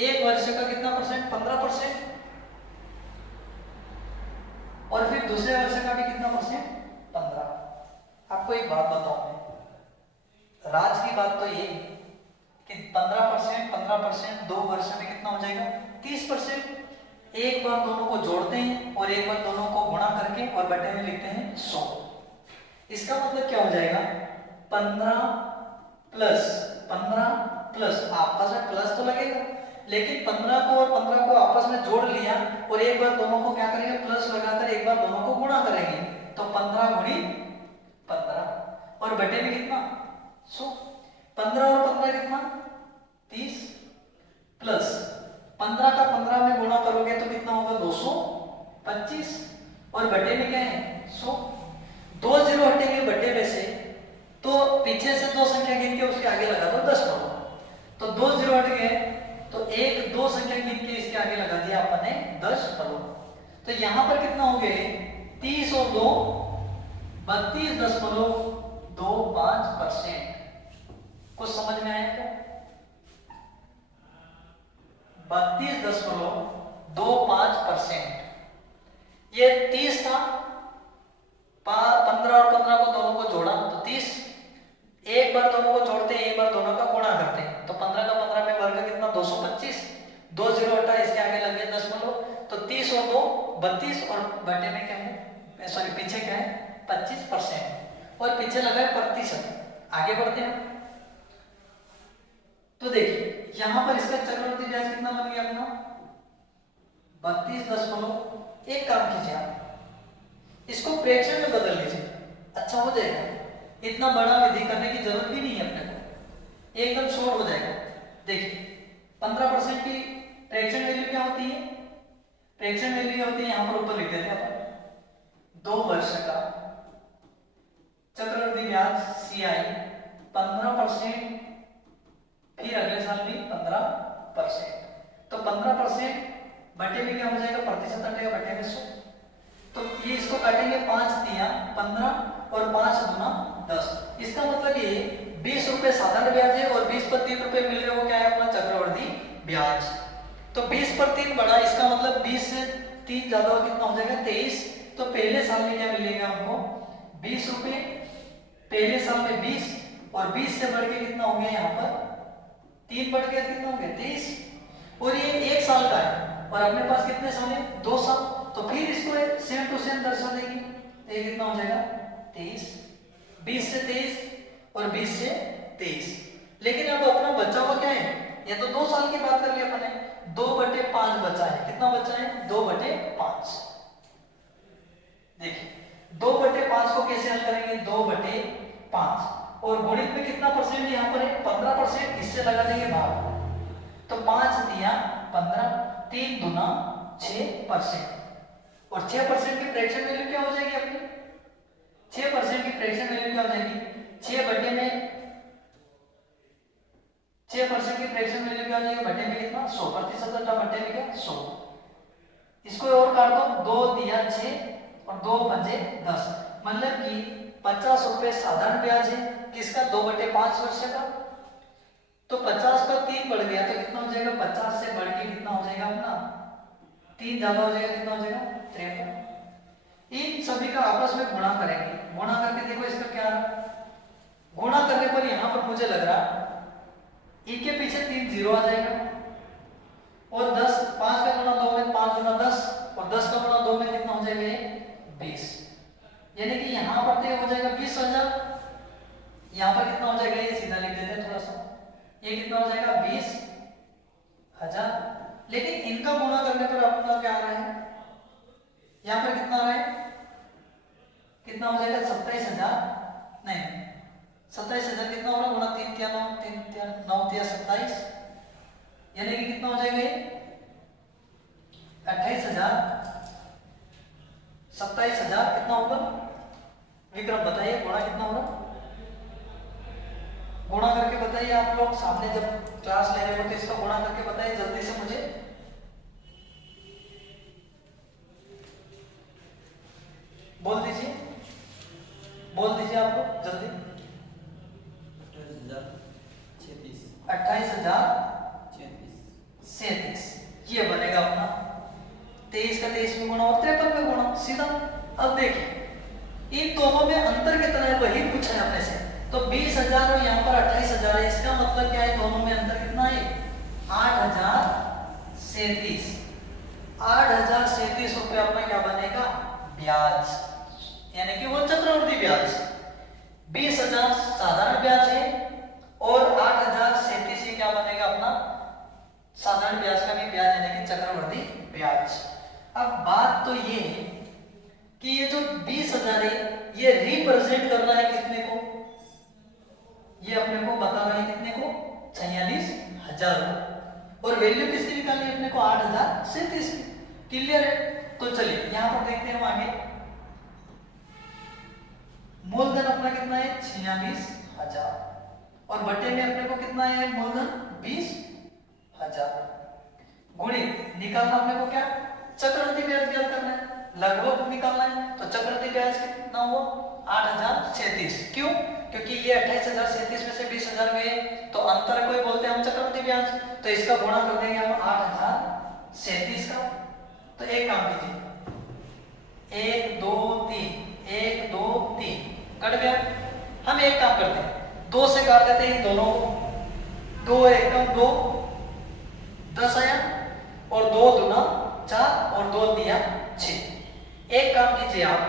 1 वर्ष का कितना परसेंट 15% और फिर दूसरे वर्ष का भी कितना परसेंट 15। आपको एक बात बताऊं मैं, राज की बात तो ये कि 15% 2 वर्ष में कितना हो जाएगा 30%। एक बार दोनों को जोड़ते हैं और एक बार दोनों को गुणा करके और बटे में लिखते हैं 100। इसका मतलब क्या हो जाएगा 15 प्लस आपस में प्लस तो लगेगा, लेकिन 15 को और 15 को आपस में जोड़ लिया और एक बार दोनों को क्या करेंगे प्लस लगाकर एक बार दोनों को गुणा करेंगे। तो 15 गुणी 15 और बटे में कितना 100। 15 और 15 कितना 30 प्लस 15 का 15 में गुणा करोगे तो कितना होगा 225 और बटे में क्या है 100। 2 जीरो हटेंगे बटे में से तो पीछे से 2 संख्या गिन के उसके आगे लगा दो 10 करो। तो 2 जीरो हट गए तो 2 संख्या गिन के इसके आगे लगा दिया आपने 10 करो। तो यहां पर कितना हो गए 30 और 2 32.25%। कुछ समझ में आया क्या 32.25%। ये 30 था 15 और 15 को दोनों को जोड़ा तो 30। एक बार दोनों को जोड़ते हैं एक बार दोनों का गुणा करते हैं तो 15 का 15 में वर्ग कितना 225। 2 जीरो हटा इसके आगे लग गया 10 तो 30 और 2 32 और बटे में क्या है सॉरी पीछे क्या है 25% और पीछे लगा है प्रतिशत। आगे बढ़ते हैं तो देखिए यहां पर इसका चक्रवृद्धि ब्याज कितना बन गया अपना 32. एक काम कीजिए आप इसको प्रेक्षण में बदल लीजिए अच्छा हो जाएगा। इतना बड़ा विधि करने की जरूरत भी नहीं है अपने को, एकदम शॉर्ट हो जाएगा। देखिए 15% की प्रेक्षण वैल्यू क्या होती है प्रेक्षण वैल्यू क्या होती है यहां पर ऊपर लिख देते हैं अपन 2 वर्ष का चक्रवृद्धि ब्याज CI 15%, फिर अगले साल भी 15%। तो 15% बटे में क्या हो जाएगा प्रतिशत हटेगा बटे में 100। तो ये इसको काटेंगे 5 दिया 15 और 5 गुना 10। इसका मतलब ये 20 रुपए साधारण ब्याज है और 20 पर 3 रुपए मिल रहे वो क्या है अपना चक्रवृद्धि ब्याज। तो 20 पर 3 बढ़ा इसका मतलब 20 से 3 ज्यादा हो कितना हो जाएगा 23। तो पहले साल में क्या मिलेगा हमको 20 रुपए पहले साल में 20 और 20 से बढ़ के कितना हो गया यहाँ पर 3 बढ़ गया कितना हो गया 23 और ये 1 साल का है और अपने पास कितने साल है 2 साल। तो फिर इसको सेम टू सेम दर्शा देंगे ये कितना हो जाएगा 23। 20 से 23 और 20 से 23। लेकिन अब अपना बचा हुआ क्या है ये तो 2 साल की बात कर ली अपने 2/5 बचा है। कितना बचा है 2/5। देखिए 2/5 को कैसे हल करेंगे 2/5 और गुणित में कितना परसेंट यहाँ पर है 15%। इससे लगा देंगे भाग तो 5 दिया 15 3 दूना 6% और 6% की फ्रैक्शन वैल्यू क्या हो जाएगी अपनी 6% की फ्रैक्शन वैल्यू क्या हो जाएगी 6 बटे में 6% की फ्रैक्शन वैल्यू क्या हो जाएगी बटे में कितना 100 प्रतिशत बटे में क्या 100। इसको और काट दो 2 दिया 6 और 2 बचे 10 मतलब कि 50 रुपए साधारण ब्याज है किसका 2/5 वर्ष का। तो 50 का 3 बढ़ गया तो कितना हो जाएगा 50 से बढ़ के कितना हो जाएगा अपना 3 ज्यादा हो जाएगा कितना हो जाएगा 53। इन सभी का आपस में गुणा करेंगे गुणा करके देखो इसका क्या गुणा करने पर यहां पर मुझे लग रहा ई के पीछे 3 जीरो आ जाएगा और 10 5 का गुणा 2 में 5 गुना 10 और 10 का गुणा 2 में कितना हो जाएगा ये 20 यानी कि यहां पर तो हो जाएगा 20,000। यहां पर कितना हो जाएगा ये सीधा लिख देते हैं थोड़ा सा ये कितना हो जाएगा 20,000। लेकिन इनका गुणा करने पर अपना क्या आ रहा है यहां पर कितना आ रहा है कितना हो जाएगा 27,000, नहीं 27,000 कितना हो रहा है, गुणा 3 क्या 9, 3 क्या 9 क्या 27, यानी कि कितना हो जाएगा ये 28,000, 27,000 कितना होगा विक्रम बताइए, गुणा कितना होगा, गुणा करके बताइए आप लोग, सामने जब क्लास ले रहे हो तो इसका गुणा करके बताइए जल्दी से मुझे, बोल दीजिए आप लोग जल्दी। 28,036 ये बनेगा अपना 23 का 23 में गुणा और 53 में गुणा सीधा। अब देखिए इन दोनों में अंतर कितना है वही पूछा है अपने से, तो 20,000 और यहाँ पर 28,000 है, इसका मतलब क्या है दोनों में अंतर कितना है 8,037, 8,037 रुपये अपना क्या बनेगा ब्याज, यानी कि वो चक्रवृद्धि ब्याज। 20,000 साधारण ब्याज है और 8,037 ये क्या बनेगा अपना साधारण ब्याज का भी ब्याज, यानी कि चक्रवृद्धि ब्याज। अब बात तो ये है कि ये जो 20,000 है ये रिप्रेजेंट कर रहा है कितने को, ये अपने को बता रहा है कितने को 46,000, और वैल्यू किसकी निकालनी है अपने को 8,037 की। क्लियर है, तो चलिए यहां पर देखते हैं हम आगे, मूलधन अपना कितना है 46,000 और बटे में अपने को कितना है मूलधन 20,000, गुणित निकालना अपने को क्या चक्रवृद्धि ब्याज ज्ञात करना है, लगभग निकालना है, तो चक्रवृद्धि ब्याज कितना हुआ 8,037, क्यों क्योंकि ये 28,037 में से 20,000 गए तो अंतर को बोलते हैं हम चक्रवृद्धि ब्याज, तो इसका गुणा कर देंगे हम 8,037 का। तो एक काम कीजिए 1 2 3 1 2 3 कट गया, हम एक काम करते हैं 2 से काट देते हैं इन दोनों को, 2 एकम 2 10 आया और 2 दूना 4 और 2 दिया 6। एक काम कीजिए आप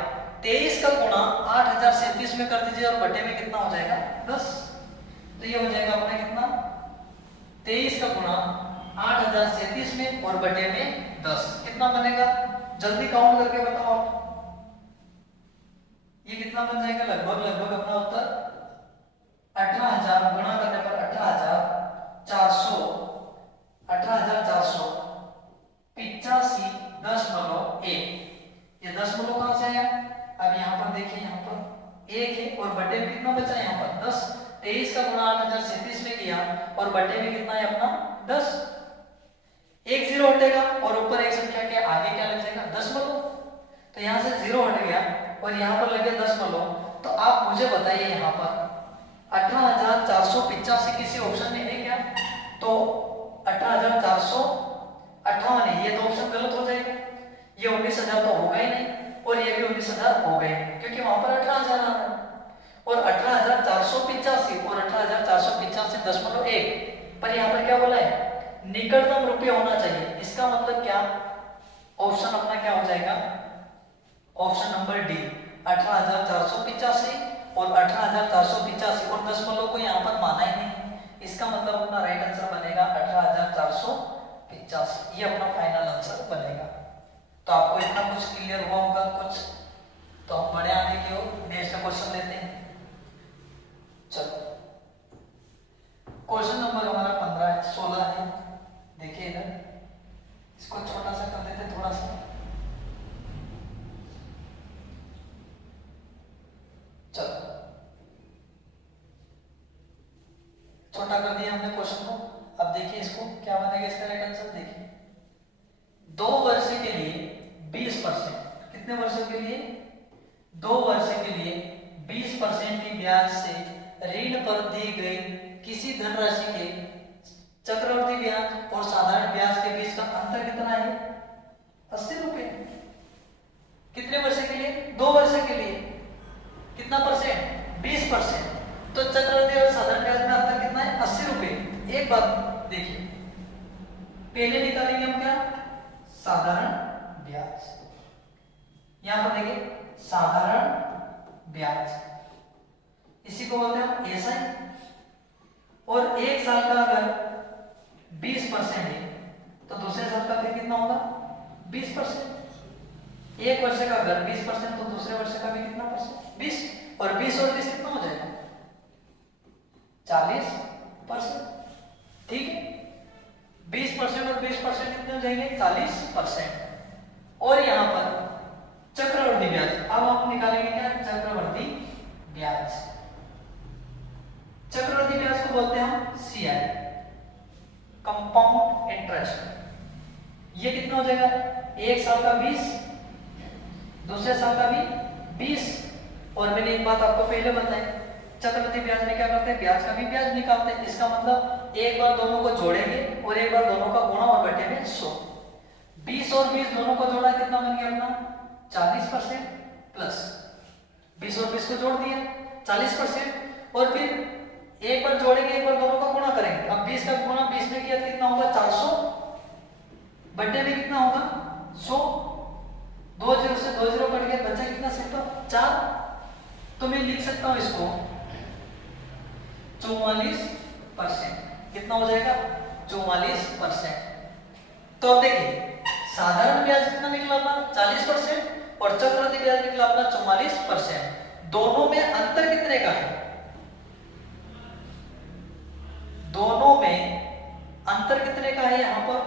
23 का गुणा 8,037 में कर दीजिए और बटे में कितना हो जाएगा 10, तो ये हो जाएगा अपना कितना 23 का गुणा 8,037 में और बटे में 10 कितना बनेगा, जल्दी काउंट करके बताओ आप, ये कितना बन जाएगा लगभग अपना उत्तर 18,000 गुणा करने पर 18,485.1, ये दशमलव कहां से आया, अब यहाँ पर देखिए यहाँ पर 1 है और बटे में कितना बचा यहाँ पर 10, 23 का गुणा 8,037 में किया और बटे में कितना है अपना 10, एक जीरो हटेगा और ऊपर एक संख्या के आगे क्या लग जाएगा दशमलव, तो यहाँ से जीरो हट गया और यहाँ पर लगे दशमलव, तो आप मुझे बताइए यहाँ पर 18,485 किसी ऑप्शन में है क्या, तो 18,458 है, ये तो ऑप्शन गलत हो जाएगा, ये 19,000 तो होगा ही नहीं और ये भी 19,000 हो गए क्योंकि वहां पर 18,000 आ रहा है, और 18,485 और 18,485.1 पर यहाँ पर क्या बोला है निकटतम रुपये होना चाहिए, इसका मतलब क्या ऑप्शन अपना क्या हो जाएगा ऑप्शन नंबर डी 18,485 और 18,485 और दशमलव को यहाँ पर माना ही नहीं, इसका मतलब अपना राइट आंसर बनेगा 18,485, ये अपना फाइनल आंसर बनेगा। तो आपको इतना कुछ क्लियर हुआ होगा कुछ, तो हम बड़े आगे की ओर नेक्स्ट क्वेश्चन लेते हैं। चलो क्वेश्चन नंबर हमारा 15 है 16 है, देखिए इधर इसको छोटा सा कर देते थोड़ा सा, चलो छोटा कर दिया हमने क्वेश्चन को। अब देखिए इसको क्या बनेगा इसका राइट आंसर, देखिए 2 वर्ष के लिए 20%, कितने वर्षों के लिए 2 वर्ष के लिए 20% की ब्याज से ऋण पर दी गई किसी धनराशि के चक्रवृद्धि ब्याज और साधारण ब्याज के बीच का अंतर कितना है 80 रुपए। कितने वर्ष के लिए 2 वर्ष के लिए कितना परसेंट 20%, तो चक्रवृद्धि और साधारण ब्याज में अंतर कितना है 80 रुपए। एक बात देखिए पहले निकालेंगे हम क्या साधारण ब्याज, यहां पर देखिए साधारण ब्याज इसी को बोलते हैं हम एसआई, और एक साल का अगर 20% है तो दूसरे साल का फिर कितना होगा 20%, एक वर्ष का अगर 20% तो दूसरे वर्ष का भी कितना परसेंट 20, और 20 और 20 कितना हो जाएगा 40%। ठीक है, 20% और 20% कितने हो जाएंगे 40%। और यहाँ पर चक्रवर्ती ब्याज, अब आप निकालेंगे क्या चक्रवर्ती ब्याज। चक्रवर्ती ब्याज को बोलते हैं हम CI, कंपाउंड इंटरेस्ट। ये कितना हो जाएगा, एक साल का 20, दूसरे साल का भी 20। और मैंने एक बात आपको पहले बताई, चक्रवृद्धि ब्याज में क्या करते हैं, ब्याज का भी ब्याज निकालते हैं। इसका मतलब एक बार दोनों को जोड़ेंगे और एक बार दोनों का गुणा और बटे में 100। 20 और 20 दोनों को जोड़ा, कितना बन गया अपना 40% प्लस 20 और 20 को जोड़ दिया 40%। और फिर एक बार जोड़ेंगे, एक बार दोनों का गुणा करेंगे। अब 20 का गुणा 20 में किया तो कितना होगा 400, बटे में कितना होगा 100। 2 0 से 2 0 कट गया, बचा कितना सिर्फ 4। तो मैं लिख सकता हूं इसको 44%। कितना हो जाएगा 44%। तो अब देखिए साधारण ब्याज कितना निकला अपना 40% और चक्रवृद्धि ब्याज निकला अपना 44%। दोनों में अंतर कितने का है, दोनों में अंतर कितने का है, यहां पर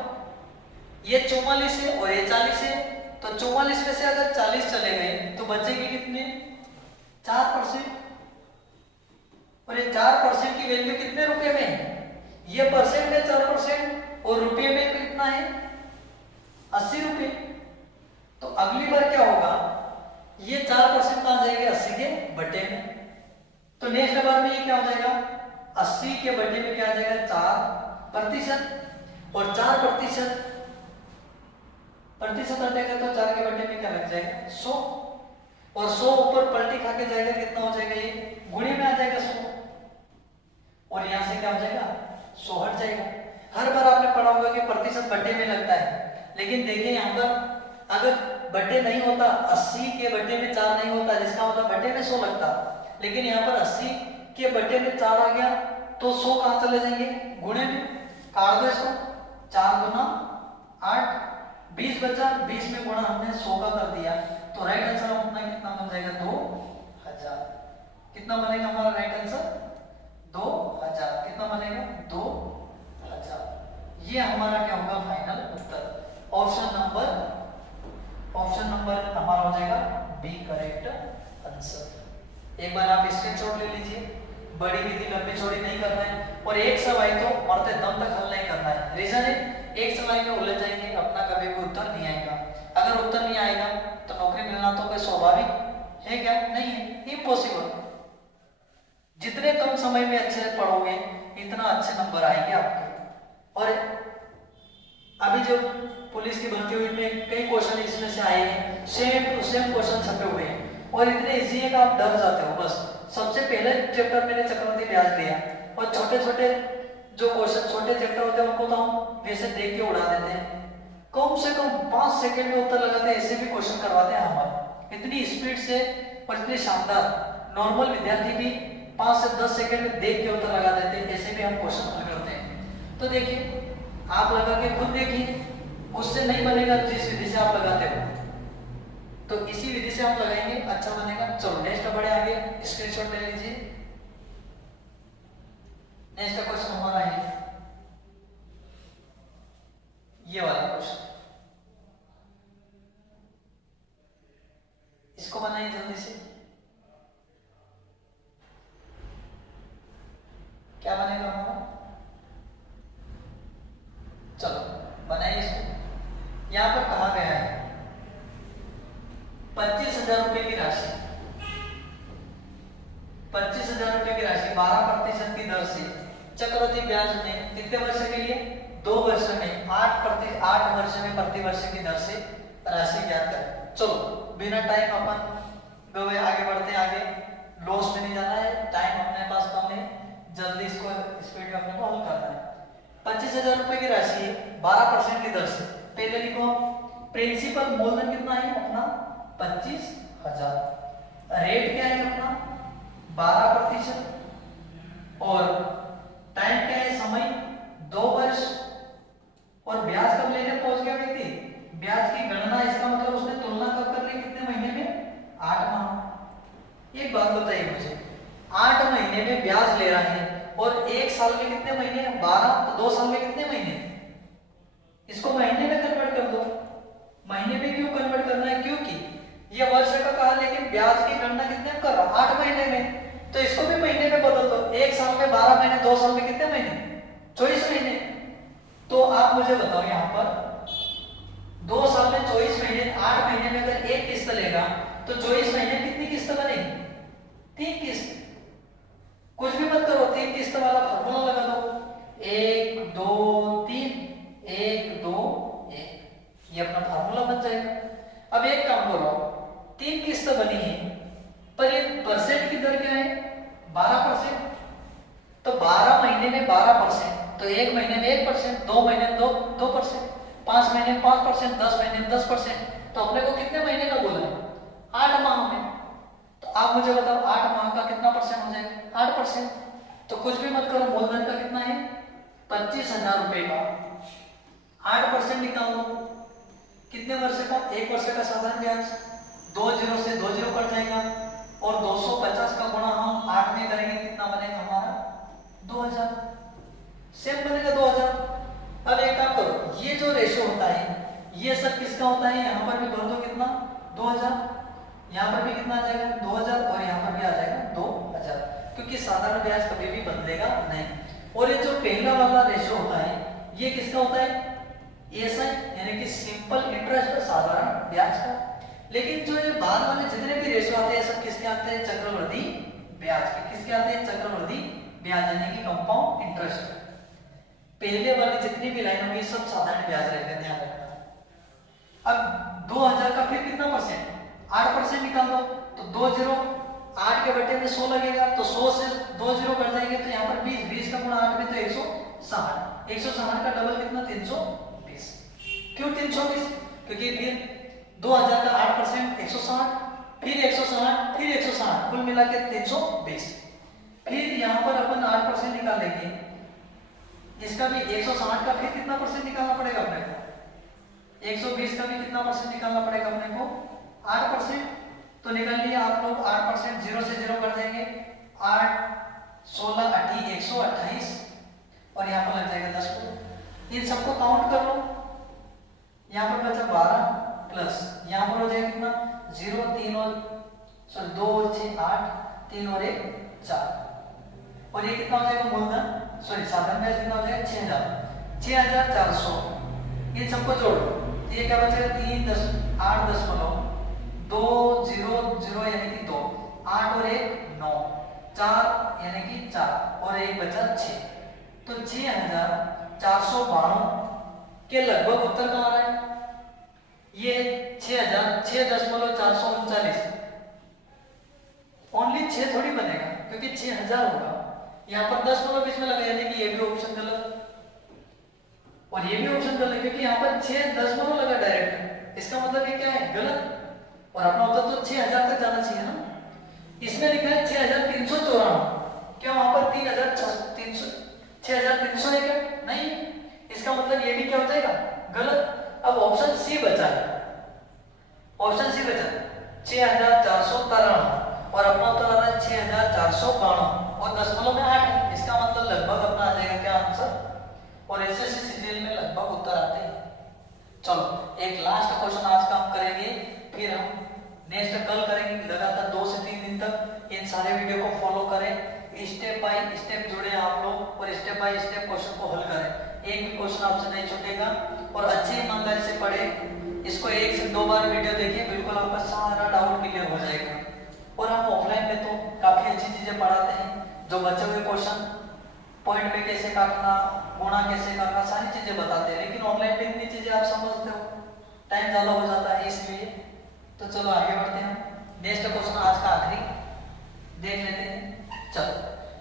ये 44 है और ये 40 है। तो 44 में से अगर 40 चले गए तो बचेंगे कितने 4%। और ये 4% की वैल्यू कितने रुपए में है, ये परसेंट है 4% और रुपये में कितना है 80 रुपए। तो अगली बार क्या होगा, ये 4% कहां जाएंगे 80 के बटे में। तो नेक्स्ट बार में ये क्या हो जाएगा 80 के बटे में क्या आ जाएगा 4%। और 4% हटेगा तो 4 के बटे में क्या लग जाएगा 100। और 100 ऊपर पलटी खा के जाएगा, कितना हो जाएगा ये गुणे में आ जाएगा 100। और यहां से क्या हो जाएगा 100 हट जाएगा। हर बार आपने पढ़ा होगा कि प्रतिशत बटे में लगता है, लेकिन देखिए यहाँ पर अगर बटे नहीं होता 80 के बटे में 4 नहीं होता, जिसका मतलब बटे में 100 लगता। लेकिन यहाँ पर 80 के बटे में 4 आ गया तो 100 कहां चले जाएंगे गुणे में। काट दो इसको, 4 गुना 8, 20 बचा, 20 में गुणा हमने 100 का कर दिया। तो राइट आंसर अपना कितना बन जाएगा 2000। कितना बनेगा हमारा राइट आंसर 2000। कितना बनेगा 2000। ये हमारा क्या होगा फाइनल उत्तर। ऑप्शन नंबर हमारा हो जाएगा बी करेक्ट आंसर। एक बार आप स्क्रीनशॉट ले लीजिए, बड़ी विधि लंबी चौड़ी नहीं करना है और एक सवाल तो मरते दम तक हल नहीं करना है। रीजन है एक सवाल में उलझ जाएंगे, अपना कभी भी उत्तर नहीं आएगा। अगर उत्तर नहीं आएगा तो नौकरी मिलना तो कोई स्वाभाविक है क्या, नहीं है, इम्पॉसिबल। जितने कम समय में अच्छे से पढ़ोगे इतना अच्छे नंबर आएंगे आपके। और अभी जो पुलिस की भर्ती हुई में कई क्वेश्चन इसमें से आए हैं, सेम टू सेम क्वेश्चन छपे हुए हैं और इतने इजी है कि आप डर जाते हो। बस सबसे पहले चैप्टर मैंने चक्रवृद्धि ब्याज लिया और छोटे छोटे जो क्वेश्चन छोटे चैप्टर होते हैं उनको तो हम वैसे देख के उड़ा देते हैं। कम से कम 5 सेकंड में उत्तर लगाते हैं, ऐसे भी क्वेश्चन करवाते हैं हमारे इतनी स्पीड से और इतनी शानदार। नॉर्मल विद्यार्थी भी 5 से 10 सेकंड में देख के उत्तर लगा देते हैं, ऐसे भी हम क्वेश्चन हल करते हैं। तो देखिए आप लगा के खुद देखिए, उससे नहीं बनेगा जिस विधि से आप लगाते हो, तो इसी विधि से हम लगाएंगे अच्छा बनेगा। चलो नेक्स्ट बढ़े आगे, स्क्रीनशॉट ले लीजिए। नेक्स्ट क्वेश्चन हमारा है ये वाला क्वेश्चन, इसको बनाइए जल्दी से। क्या बनेगा हमारा, चलो बनाइए इसको। यहां पर कहा गया है 25,000 रुपए की राशि, 25,000 रुपए की राशि 12% की दर से चक्रवृद्धि ब्याज में कितने वर्ष के लिए 2 वर्ष में 8 वर्ष में प्रति वर्ष की दर से राशि ज्ञात करें। चलो बिना टाइम अपन गए आगे बढ़ते हैं, आगे लॉस में नहीं जाना है, टाइम अपने पास कम है, जल्दी इसको स्पीड में अपने को हल करना है। 25,000 रुपए की राशि है 12% की दर से। पहले लिखो प्रिंसिपल मूलधन कितना है अपना 25,000, रेट क्या है अपना 12% और टाइम क्या है समय 2 वर्ष। और ब्याज कब लेने पहुंच गया व्यक्ति, ब्याज की गणना, इसका मतलब उसने तुलना कब करनी गया है और एक साल में कितने महीने हैं 12, तो 2 साल में कितने महीने, इसको महीने में कन्वर्ट कर दो। महीने में क्यों कन्वर्ट करना है, क्योंकि ये वर्ष का कहा लेकिन ब्याज की गणना कितने में कर रहा हूं 8 महीने में, तो इसको भी महीने में बदल दो। एक साल में 12 महीने, 2 साल में कितने महीने 24 महीने। तो आप मुझे बताओ यहाँ पर 2 साल में 24 महीने, 8 महीने में अगर एक किस्त लेगा तो 24 महीने कितनी किस्त बनेगी, 3 किस्त। कुछ भी मत करो, 3 किस्त वाला फॉर्मूला लगा दो, 1 2 3 1 2 1, ये अपना फार्मूला बन जाएगा। अब एक काम करो, 3 किस्त बनी है पर ये परसेंट की दर क्या है 12%, तो 12 महीने में 12%, तो 1 महीने में 1%, 2 महीने में 2%, 5 महीने में 5%, 10 महीने में 10%, तो अपने को कितने महीने का बोला है 8 माह में। तो आप मुझे बताओ 8 माह का कितना परसेंट हो जाएगा 8%, तो कुछ भी मत करो, मूलधन का कितना है 25,000 रुपए का, 8% निकाल दो, कितने वर्ष का 1 वर्ष का साधारण ब्याज, 2 जीरो से 2 जीरो कट जाएगा और 250 का गुणा हम 8 में करेंगे, कितना बनेगा हमारा 2000, सेम बनेगा 2000। अब एक काम करो, ये जो रेशो होता है ये सब किसका होता है, यहाँ पर भी भर दो कितना 2000, यहाँ पर भी कितना आ जाएगा 2000 और यहाँ पर भी आ जाएगा 2000, क्योंकि साधारण ब्याज कभी भी बदलेगा नहीं। और ये जो पहला वाला रेशो होता है ये किसका होता है एसआई, यानी कि सिंपल इंटरेस्ट, साधारण ब्याज का। लेकिन जो ये बाद वाले जितने भी रेशो आते हैं सब किसके आते हैं चक्रवृद्धि ब्याज के, किसके आते हैं चक्रवृद्धि ब्याज, यानी कि कंपाउंड इंटरेस्ट। पहले वाली जितनी भी लाइन होगी सब साधारण ब्याज रहेगा, ध्यान रखना। अब 2000 का फिर कितना परसेंट 8% निकाल दो, तो 2 जीरो 8 के बटे में 100 लगेगा, तो 100 से 2 जीरो कट जाएंगे, तो यहाँ पर 20, 20 का गुणा 8 में तो 160, 160 का डबल कितना 320। क्यों 320, क्योंकि फिर 2000 का 8% 160, फिर 160, फिर 160, कुल मिला के 320। फिर यहाँ पर अपन 8% निकालेंगे, इसका भी 160 का फिर कितना परसेंट निकालना पड़ेगा अपने को, 120 का भी कितना परसेंट निकालना पड़ेगा अपने को 8%, तो निकाल लिया आप लोग 8%, 0 से 0 कर देंगे, 8 16 80 128 और यहाँ पर लग जाएगा 10। इन सबको काउंट कर लो, यहाँ पर बचा 12 प्लस यहाँ पर हो जाएगा कितना 0 3 और 2 और 6 8, 3 और 1 4, और ये कितना हो जाएगा मूलधन साधारण ब्याज कितना हो जाएगा 6400। इन सबको जोड़ो, ये क्या बचेगा 3 8 0 0 यानी कि 2, 8 और 1 9, 4 यानी कि 4 और 1 बचा 6, तो 6492 के लगभग उत्तर कहाँ आ रहा है, ये 6,439, ओनली 6 थोड़ी बनेगा क्योंकि 6000 होगा, यहाँ पर 10 बीच में लगा, यानी कि ये भी ऑप्शन गलत और ये भी ऑप्शन गलत, क्योंकि यहाँ पर 6 10 लगा डायरेक्ट, इसका मतलब ये क्या है गलत, और अपना उत्तर तो 6000 तक जाना चाहिए ना। इसमें लिखा है 6394, क्या वहां पर 6300 है क्या, नहीं, इसका मतलब ये भी क्या हो जाएगा गलत। अब ऑप्शन सी बचा है, ऑप्शन सी बचा 6493 और अपना उत्तर आ रहा है 6492 और दशमलव में 8 है, इसका मतलब लगभग अपना आ जाएगा क्या आंसर, और ऐसे सीरियल में लगभग उत्तर आते हैं। चलो एक लास्ट क्वेश्चन आज का हम करेंगे, फिर हम नेक्स्ट कल करेंगे, लगातार 2 से 3 दिन तक इन सारे वीडियो को फॉलो करें, स्टेप बाय स्टेप जुड़े आप लोग और स्टेप बाय स्टेप क्वेश्चन को हल करें, एक भी क्वेश्चन आपसे नहीं छूटेगा, और अच्छी ईमानदारी से पढ़े, इसको 1 से 2 बार वीडियो देखिए, बिल्कुल आपका सारा डाउट क्लियर हो जाएगा। और हम ऑफलाइन में तो काफी अच्छी चीजें पढ़ाते हैं, जो बचे हुए क्वेश्चन पॉइंट में कैसे काटना, गुणा कैसे करना, सारी चीजें बताते हैं, लेकिन ऑनलाइन में इतनी चीजें आप समझते हो, टाइम ज्यादा हो जाता है इसलिए। तो चलो आगे बढ़ते हैं, नेक्स्ट क्वेश्चन आज का आखिरी देख लेते हैं, चलो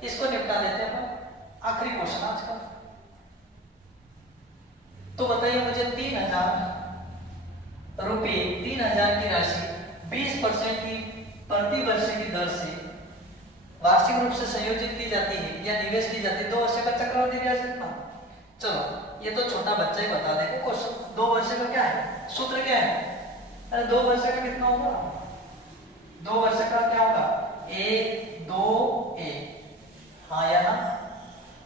इसको निपटा देते हैं, आखिरी क्वेश्चन आज का। तो बताइए मुझे 3000 रुपये, 3000 की राशि 20% की प्रति वर्ष की दर से वार्षिक रूप से संयोजित की जाती है या निवेश की जाती है 2 वर्ष का चक्रवृद्धि ब्याज कितना। चलो ये तो छोटा बच्चा ही बता देगा क्वेश्चन, 2 वर्ष का क्या है, सूत्र क्या है, अरे 2 वर्ष का कितना होगा, 2 वर्ष का क्या होगा 1 2 1, हाँ या ना,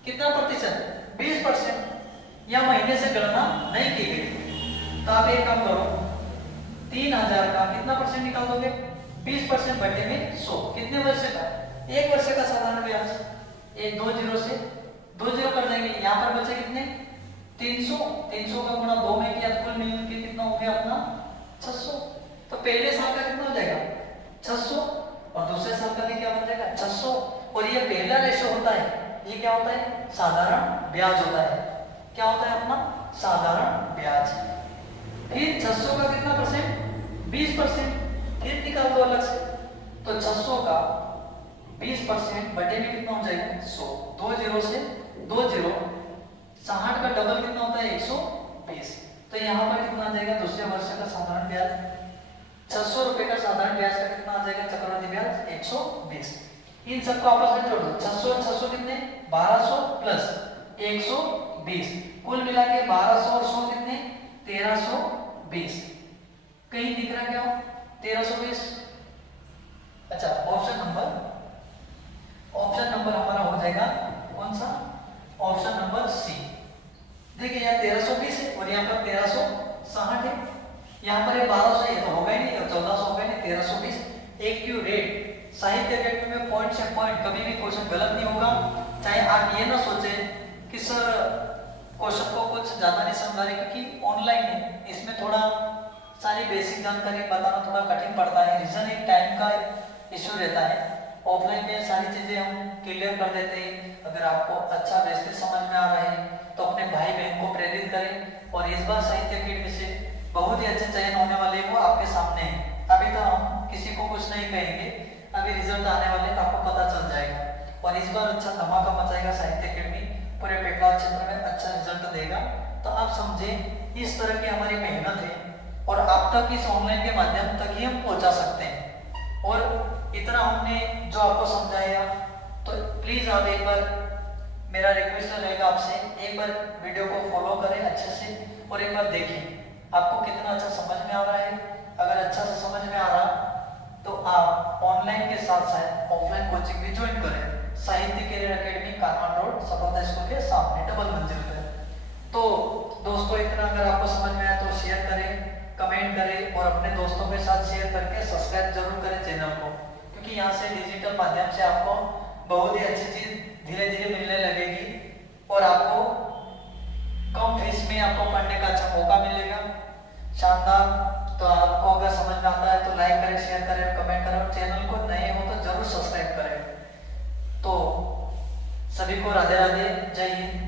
कितना प्रतिशत? 20%। या महीने से गणना नहीं की गई। तो आप एक काम करो, 3000 का कितना परसेंट निकाल दोगे? 20% बटे में 100, कितने वर्ष का? 1 वर्ष का साधारण ब्याज। एक 2 जीरो से 2 जीरो कर देंगे, यहाँ पर बचे कितने? 300। 300 का गुणा 2 में किया तो कुल मिल के कितना हो गया अपना? 600। तो पहले साल का कितना हो जाएगा? 600, और दूसरे साल का भी क्या बन जाएगा? 600। और ये पहला रेशो होता है, ये क्या होता है? साधारण ब्याज होता है। क्या होता है अपना? साधारण ब्याज। फिर 600 का कितना परसेंट? 20%। फिर निकाल दो अलग से। तो 600 का 20% बटे में कितना हो जाएगा? 100। 2 जीरो से 2 जीरो, 60 का डबल कितना होता है? 120। तो यहाँ पर कितना आ जाएगा? दूसरे वर्ष का साधारण ब्याज 600 रुपए का साधारण ब्याज का कितना आ जाएगा? चक्रवृद्धि ब्याज 120। इन सबको आपस में जोड़ दो। 600 और 600 कितने? 1200 प्लस 120, कुल मिला के 1200 और 100 कितने? 1320। कहीं दिख रहा क्या? 1320। अच्छा, ऑप्शन नंबर हमारा हो जाएगा कौन सा? Option number C. देखिए यहाँ 1320 है और यहाँ पर 1360 है। यहाँ पर ये 1200 है तो होगा ही नहीं, और 1400 होगा ही नहीं, 1320 एक्यूरेट। साहित्य अकेडमी में पॉइंट से पॉइंट कभी भी क्वेश्चन गलत नहीं होगा। चाहे आप ये ना सोचें कि सर क्वेश्चन को कुछ ज्यादा नहीं समझा रहे, क्योंकि ऑनलाइन है, इसमें थोड़ा सारी बेसिक जानकारी बताना थोड़ा कठिन पड़ता है। रीजन एक टाइम का इश्यू रहता है। ऑफलाइन में सारी चीजें हम क्लियर कर देते हैं। अगर आपको अच्छा बेसिक समझ में आ रहा है तो अपने भाई बहन को प्रेरित करें। और इस बार साहित्य अकेडमी से बहुत ही अच्छे चयन होने वाले वो आपके सामने है। अभी तो हम किसी को कुछ नहीं कहेंगे, अभी रिजल्ट आने वाले तो आपको पता चल जाएगा। और इस बार अच्छा धमाका मचाएगा साहित्य अकेडमी, पूरे पेटलाद क्षेत्र में अच्छा रिजल्ट देगा। तो आप समझे इस तरह की हमारी मेहनत है और आप तक इस ऑनलाइन के माध्यम तक ही हम पहुंचा सकते हैं। और इतना हमने जो आपको समझाया, तो प्लीज आप एक बार, मेरा रिक्वेस्ट रहेगा आपसे, एक बार वीडियो को फॉलो करें अच्छे से और एक बार देखें आपको कितना अच्छा समझ में आ रहा है। अगर अच्छा से समझ में आ रहा तो आप ऑनलाइन के साथ साथ ऑफलाइन कोचिंग भी ज्वाइन करें। साहित्य कैरियर एकेडमी, कारवान रोड, सफलता स्कूल के सामने, डबल मंजिल पे। तो दोस्तों इतना अगर आपको समझ में आया तो शेयर करें, कमेंट करें और अपने दोस्तों के साथ शेयर करके सब्सक्राइब जरूर करें चैनल को, क्योंकि यहाँ से डिजिटल माध्यम से आपको बहुत ही अच्छी चीज धीरे धीरे मिलने लगेगी और आपको कम फीस में आपको पढ़ने का अच्छा मौका मिलेगा। शानदार। तो आपको अगर समझ में आता है तो लाइक करें, शेयर करें, कमेंट करें और चैनल को नए हो तो जरूर सब्सक्राइब करें। तो सभी को राधे राधे, जय हिंद।